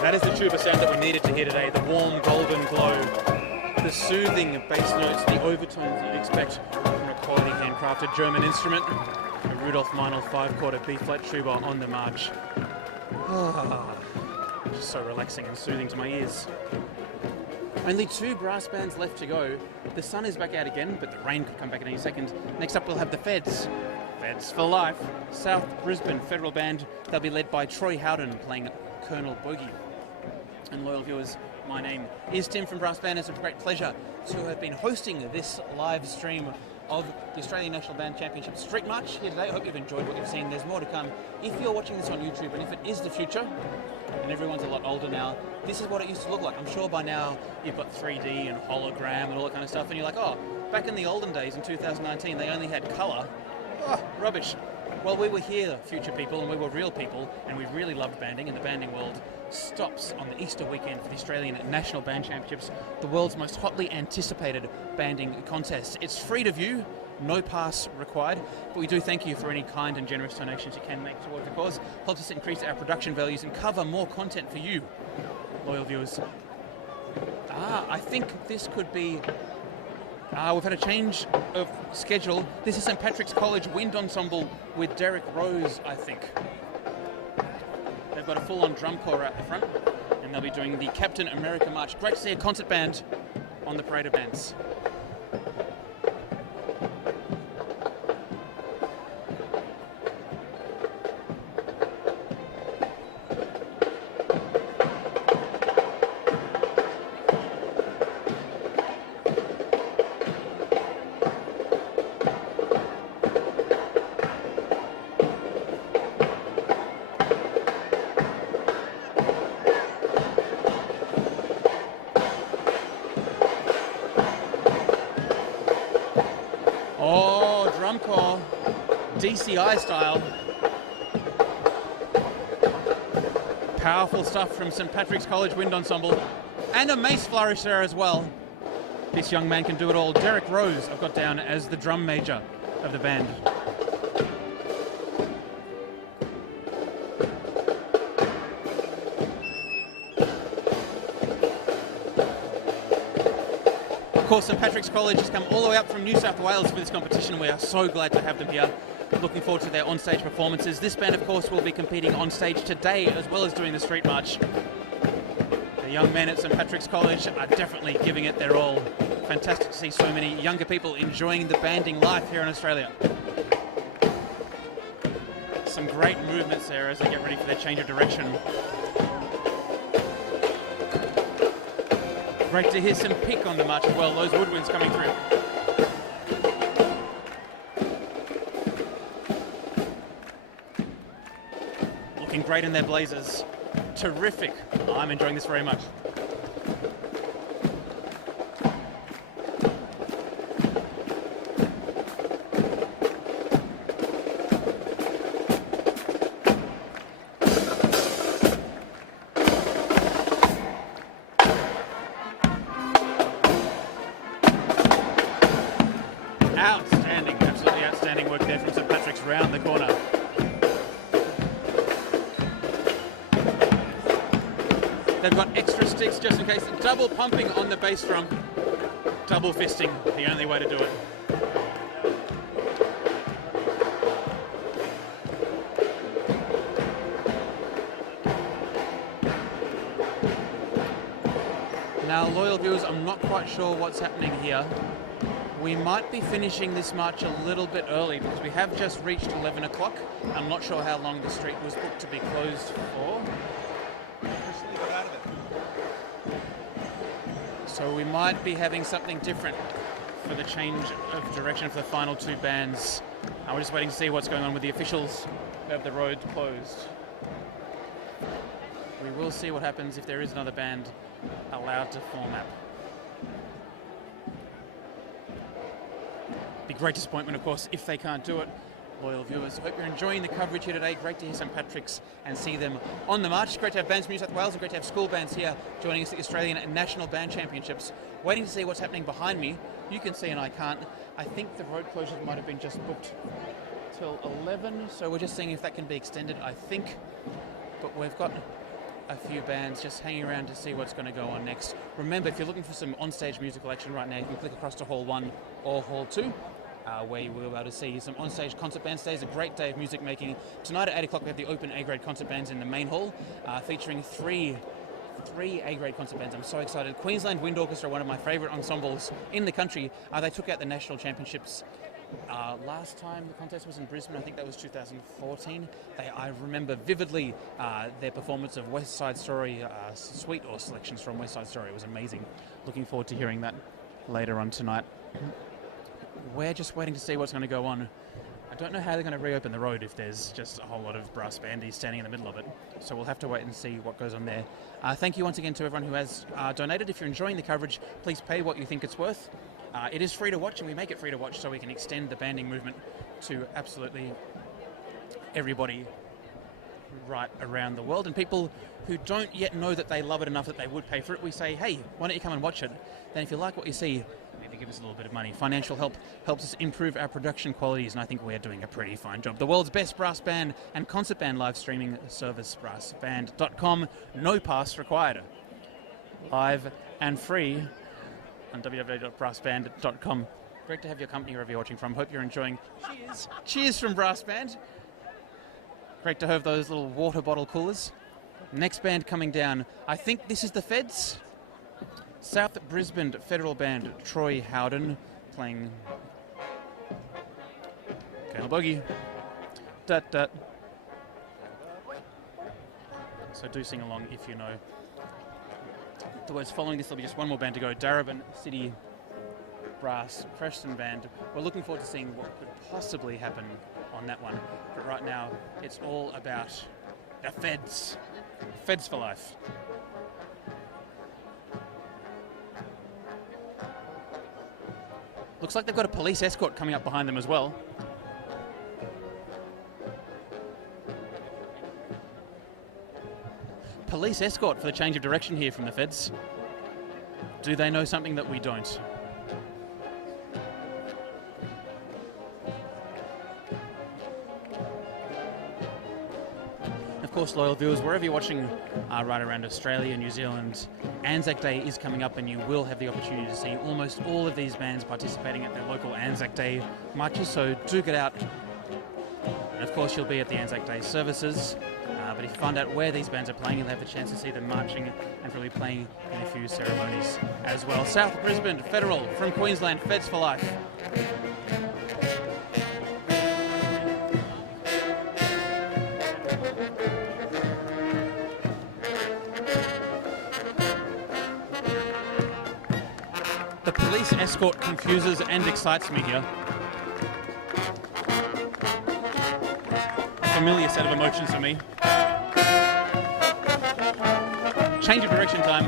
That is the tuba sound that we needed to hear today, the warm golden glow, the soothing bass notes, the overtones that you'd expect from a quality handcrafted German instrument. A Rudolf Meinl 5/4 B-flat tuba on the march. Just so relaxing and soothing to my ears. Only 2 brass bands left to go. The sun is back out again, but the rain could come back in any second. Next up we'll have the Feds. Feds for Life, South Brisbane Federal Band. They'll be led by Troy Howden playing Colonel Bogey. And loyal viewers, my name is Tim from Brass Band. It's a great pleasure to have been hosting this live stream of the Australian National Band Championship Street March here today. I hope you've enjoyed what you've seen. There's more to come. If you're watching this on YouTube, and if it is the future, and everyone's a lot older now, this is what it used to look like. I'm sure by now you've got 3D and hologram and all that kind of stuff, and you're like, oh, back in the olden days in 2019, they only had colour. Oh, rubbish. Well, we were here, future people, and we were real people, and we really loved banding, and the banding world stops on the Easter weekend for the Australian National Band Championships, the world's most hotly anticipated banding contest. It's free to view, no pass required, but we do thank you for any kind and generous donations you can make towards the cause. Helps us increase our production values and cover more content for you, loyal viewers. I think this could be We've had a change of schedule. This is St. Patrick's College Wind Ensemble with Derek Rose, I think. They've got a full-on drum corps out the front, and they'll be doing the Captain America March. Great to see a concert band on the parade of bands. Oh, drum corps, DCI style. Powerful stuff from St. Patrick's College Wind Ensemble. And a mace flourish there as well. This young man can do it all. Derek Rose, I've got down as the drum major of the band. Of course, St. Patrick's College has come all the way up from New South Wales for this competition. We are so glad to have them here. Looking forward to their on-stage performances. This band, of course, will be competing on stage today as well as doing the street march. The young men at St. Patrick's College are definitely giving it their all. Fantastic to see so many younger people enjoying the banding life here in Australia. Some great movements there as they get ready for their change of direction. Great to hear some pick on the march as well, those woodwinds coming through. Looking great in their blazers. Terrific. I'm enjoying this very much. Outstanding, absolutely outstanding work there from St. Patrick's round the corner. They've got extra sticks just in case. Double pumping on the bass drum. Double fisting, the only way to do it. Now, loyal viewers, I'm not quite sure what's happening here. We might be finishing this march a little bit early because we have just reached 11 o'clock. I'm not sure how long the street was booked to be closed for. So we might be having something different for the change of direction for the final two bands. We're just waiting to see what's going on with the officials who have the road closed. We will see what happens if there is another band allowed to form up. Be great disappointment, of course, if they can't do it. Loyal viewers, hope you're enjoying the coverage here today. Great to hear St. Patrick's and see them on the march. Great to have bands from New South Wales and great to have school bands here joining us at the Australian National Band Championships. Waiting to see what's happening behind me. You can see and I can't. I think the road closures might have been just booked till 11, so we're just seeing if that can be extended, I think. But we've got a few bands just hanging around to see what's going to go on next. Remember, if you're looking for some on-stage musical action right now, you can click across to Hall 1 or Hall 2. Where you will be able to see some on-stage concert bands. Today is a great day of music making. Tonight at 8 o'clock we have the open A-grade concert bands in the main hall, featuring three A-grade concert bands. I'm so excited. Queensland Wind Orchestra, one of my favourite ensembles in the country. They took out the national championships last time the contest was in Brisbane. I think that was 2014. I remember vividly their performance of West Side Story, suite or selections from West Side Story. It was amazing. Looking forward to hearing that later on tonight. We're just waiting to see what's going to go on. I don't know how they're going to reopen the road if there's just a whole lot of brass bandies standing in the middle of it. So we'll have to wait and see what goes on there. Thank you once again to everyone who has donated. If you're enjoying the coverage, please pay what you think it's worth. It is free to watch, and we make it free to watch so we can extend the banding movement to absolutely everybody right around the world. And people who don't yet know that they love it enough that they would pay for it, we say, hey, why don't you come and watch it? Then if you like what you see, maybe give us a little bit of money. Financial help helps us improve our production qualities, and I think we're doing a pretty fine job. The world's best brass band and concert band live streaming service, brassband.com. No pass required. Live and free on www.brassband.com. Great to have your company wherever you're watching from. Hope you're enjoying. Cheers. Cheers from Brass Band. Great to have those little water bottle coolers. Next band coming down. I think this is the Feds. South Brisbane Federal Band, Troy Howden, playing Colonel Bogey. Dut, dut. So do sing along if you know the words. Following this, there'll be just one more band to go. Darebin City Brass Preston Band. We're looking forward to seeing what could possibly happen on that one. But right now, it's all about the Feds. Feds for life. Looks like they've got a police escort coming up behind them as well. Police escort for the change of direction here from the Feds. Do they know something that we don't? Of course, loyal viewers, wherever you're watching right around Australia, New Zealand, Anzac Day is coming up and you will have the opportunity to see almost all of these bands participating at their local Anzac Day marches, so do get out. And of course, you'll be at the Anzac Day services, but if you find out where these bands are playing, you'll have the chance to see them marching and probably playing in a few ceremonies as well. South Brisbane Federal from Queensland, Feds for life. The police escort confuses and excites me here. A familiar set of emotions for me. Change of direction time.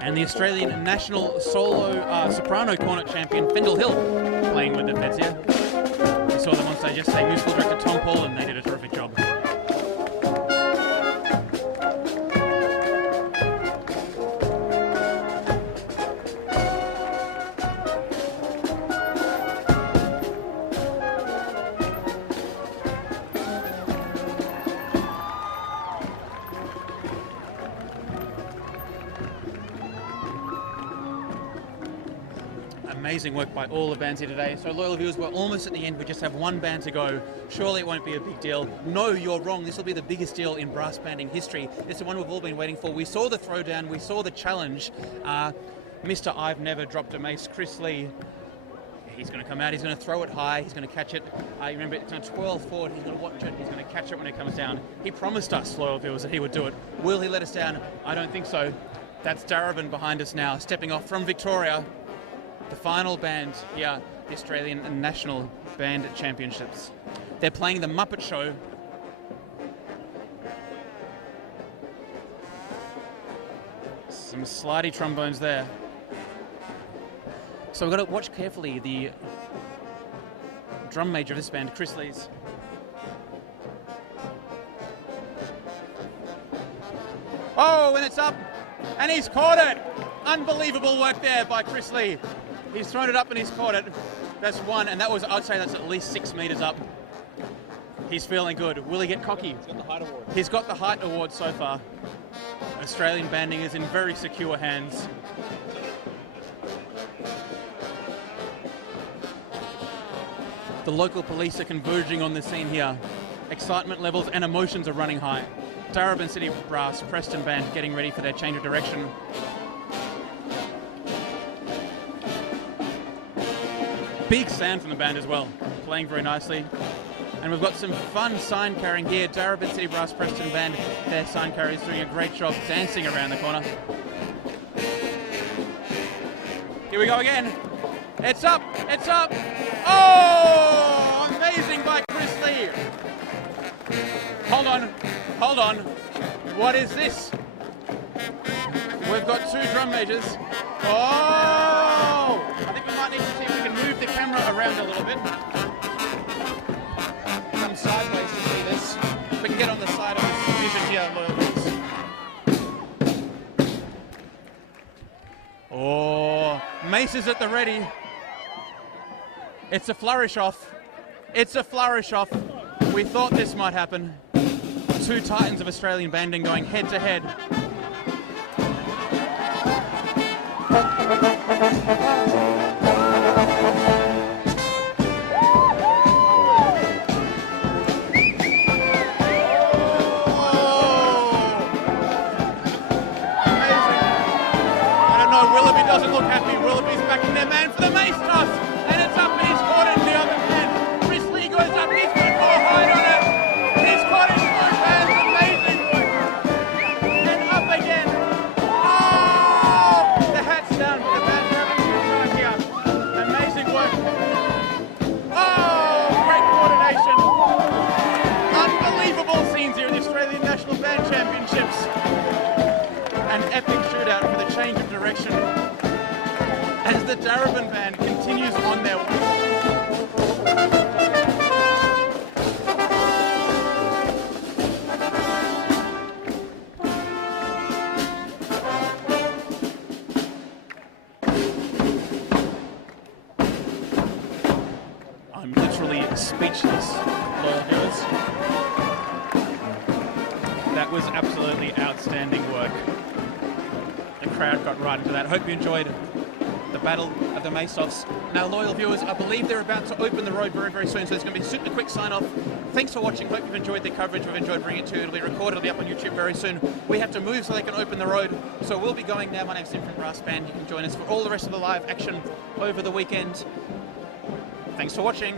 And the Australian national solo soprano cornet champion, Fendel Hill, playing with the Feds here. We saw them on stage yesterday. Musical director Tom Paul, and they did a terrific job. Amazing work by all the bands here today. So loyal viewers, we're almost at the end. We just have one band to go. Surely it won't be a big deal. No, you're wrong. This will be the biggest deal in brass banding history. It's the one we've all been waiting for. We saw the throwdown. We saw the challenge. Mr. I've Never Dropped a Mace, Chris Lee. He's going to come out. He's going to throw it high. He's going to catch it. Remember, it's going to twirl forward. He's going to watch it. He's going to catch it when it comes down. He promised us, loyal viewers, that he would do it. Will he let us down? I don't think so. That's Darebin behind us now, stepping off from Victoria. The final band here, the Australian National Band Championships. They're playing the Muppet Show. Some slidey trombones there. So we've got to watch carefully the drum major of this band, Chris Lees. Oh, and it's up, and he's caught it. Unbelievable work there by Chris Lee. He's thrown it up and he's caught it. That's one, and that was, I'd say that's at least 6 meters up. He's feeling good. Will he get cocky? He's got the height award. He's got the height award so far. Australian banding is in very secure hands. The local police are converging on the scene here. Excitement levels and emotions are running high. Darebin City Brass, Preston Band getting ready for their change of direction. Big sound from the band as well, playing very nicely. And we've got some fun sign carrying here. Darebin City Brass Preston Band, their sign carriers doing a great job dancing around the corner. Here we go again. It's up, it's up. Oh, amazing by Chris Lee. Hold on, hold on. What is this? We've got two drum majors. Oh! I think we might need to see if we can move the camera around a little bit. Come sideways to see this. We can get on the side of this vision here, loyal viewers. Oh, maces at the ready. It's a flourish off. It's a flourish off. We thought this might happen. Two titans of Australian banding going head to head. Willoughby doesn't look happy. Willoughby's backing their man for the mace toss, and it's up and he's caught it in the other hand. Chris Lee goes up, he's got more height on it. He's caught it in both hands, amazing work. And up again. Oh! The hat's down, but the man's having a good time here. Amazing work. Oh! Great coordination. Unbelievable scenes here at the Australian National Band Championships. An epic shootout for the change of direction as the Darebin band continues on their way. I'm literally speechless, loyal viewers. That was absolutely outstanding work. The crowd got right into that. Hope you enjoyed the battle of the Mace-Offs. Now, loyal viewers, I believe they're about to open the road very, very soon, so there's going to be a super quick sign-off. Thanks for watching. Hope you've enjoyed the coverage. We've enjoyed bringing it to you. It'll be recorded. It'll be up on YouTube very soon. We have to move so they can open the road, so we'll be going now. My name's Tim from Brass Band. You can join us for all the rest of the live action over the weekend. Thanks for watching.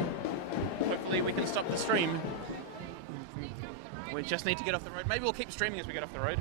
Hopefully we can stop the stream. We just need to get off the road. Maybe we'll keep streaming as we get off the road.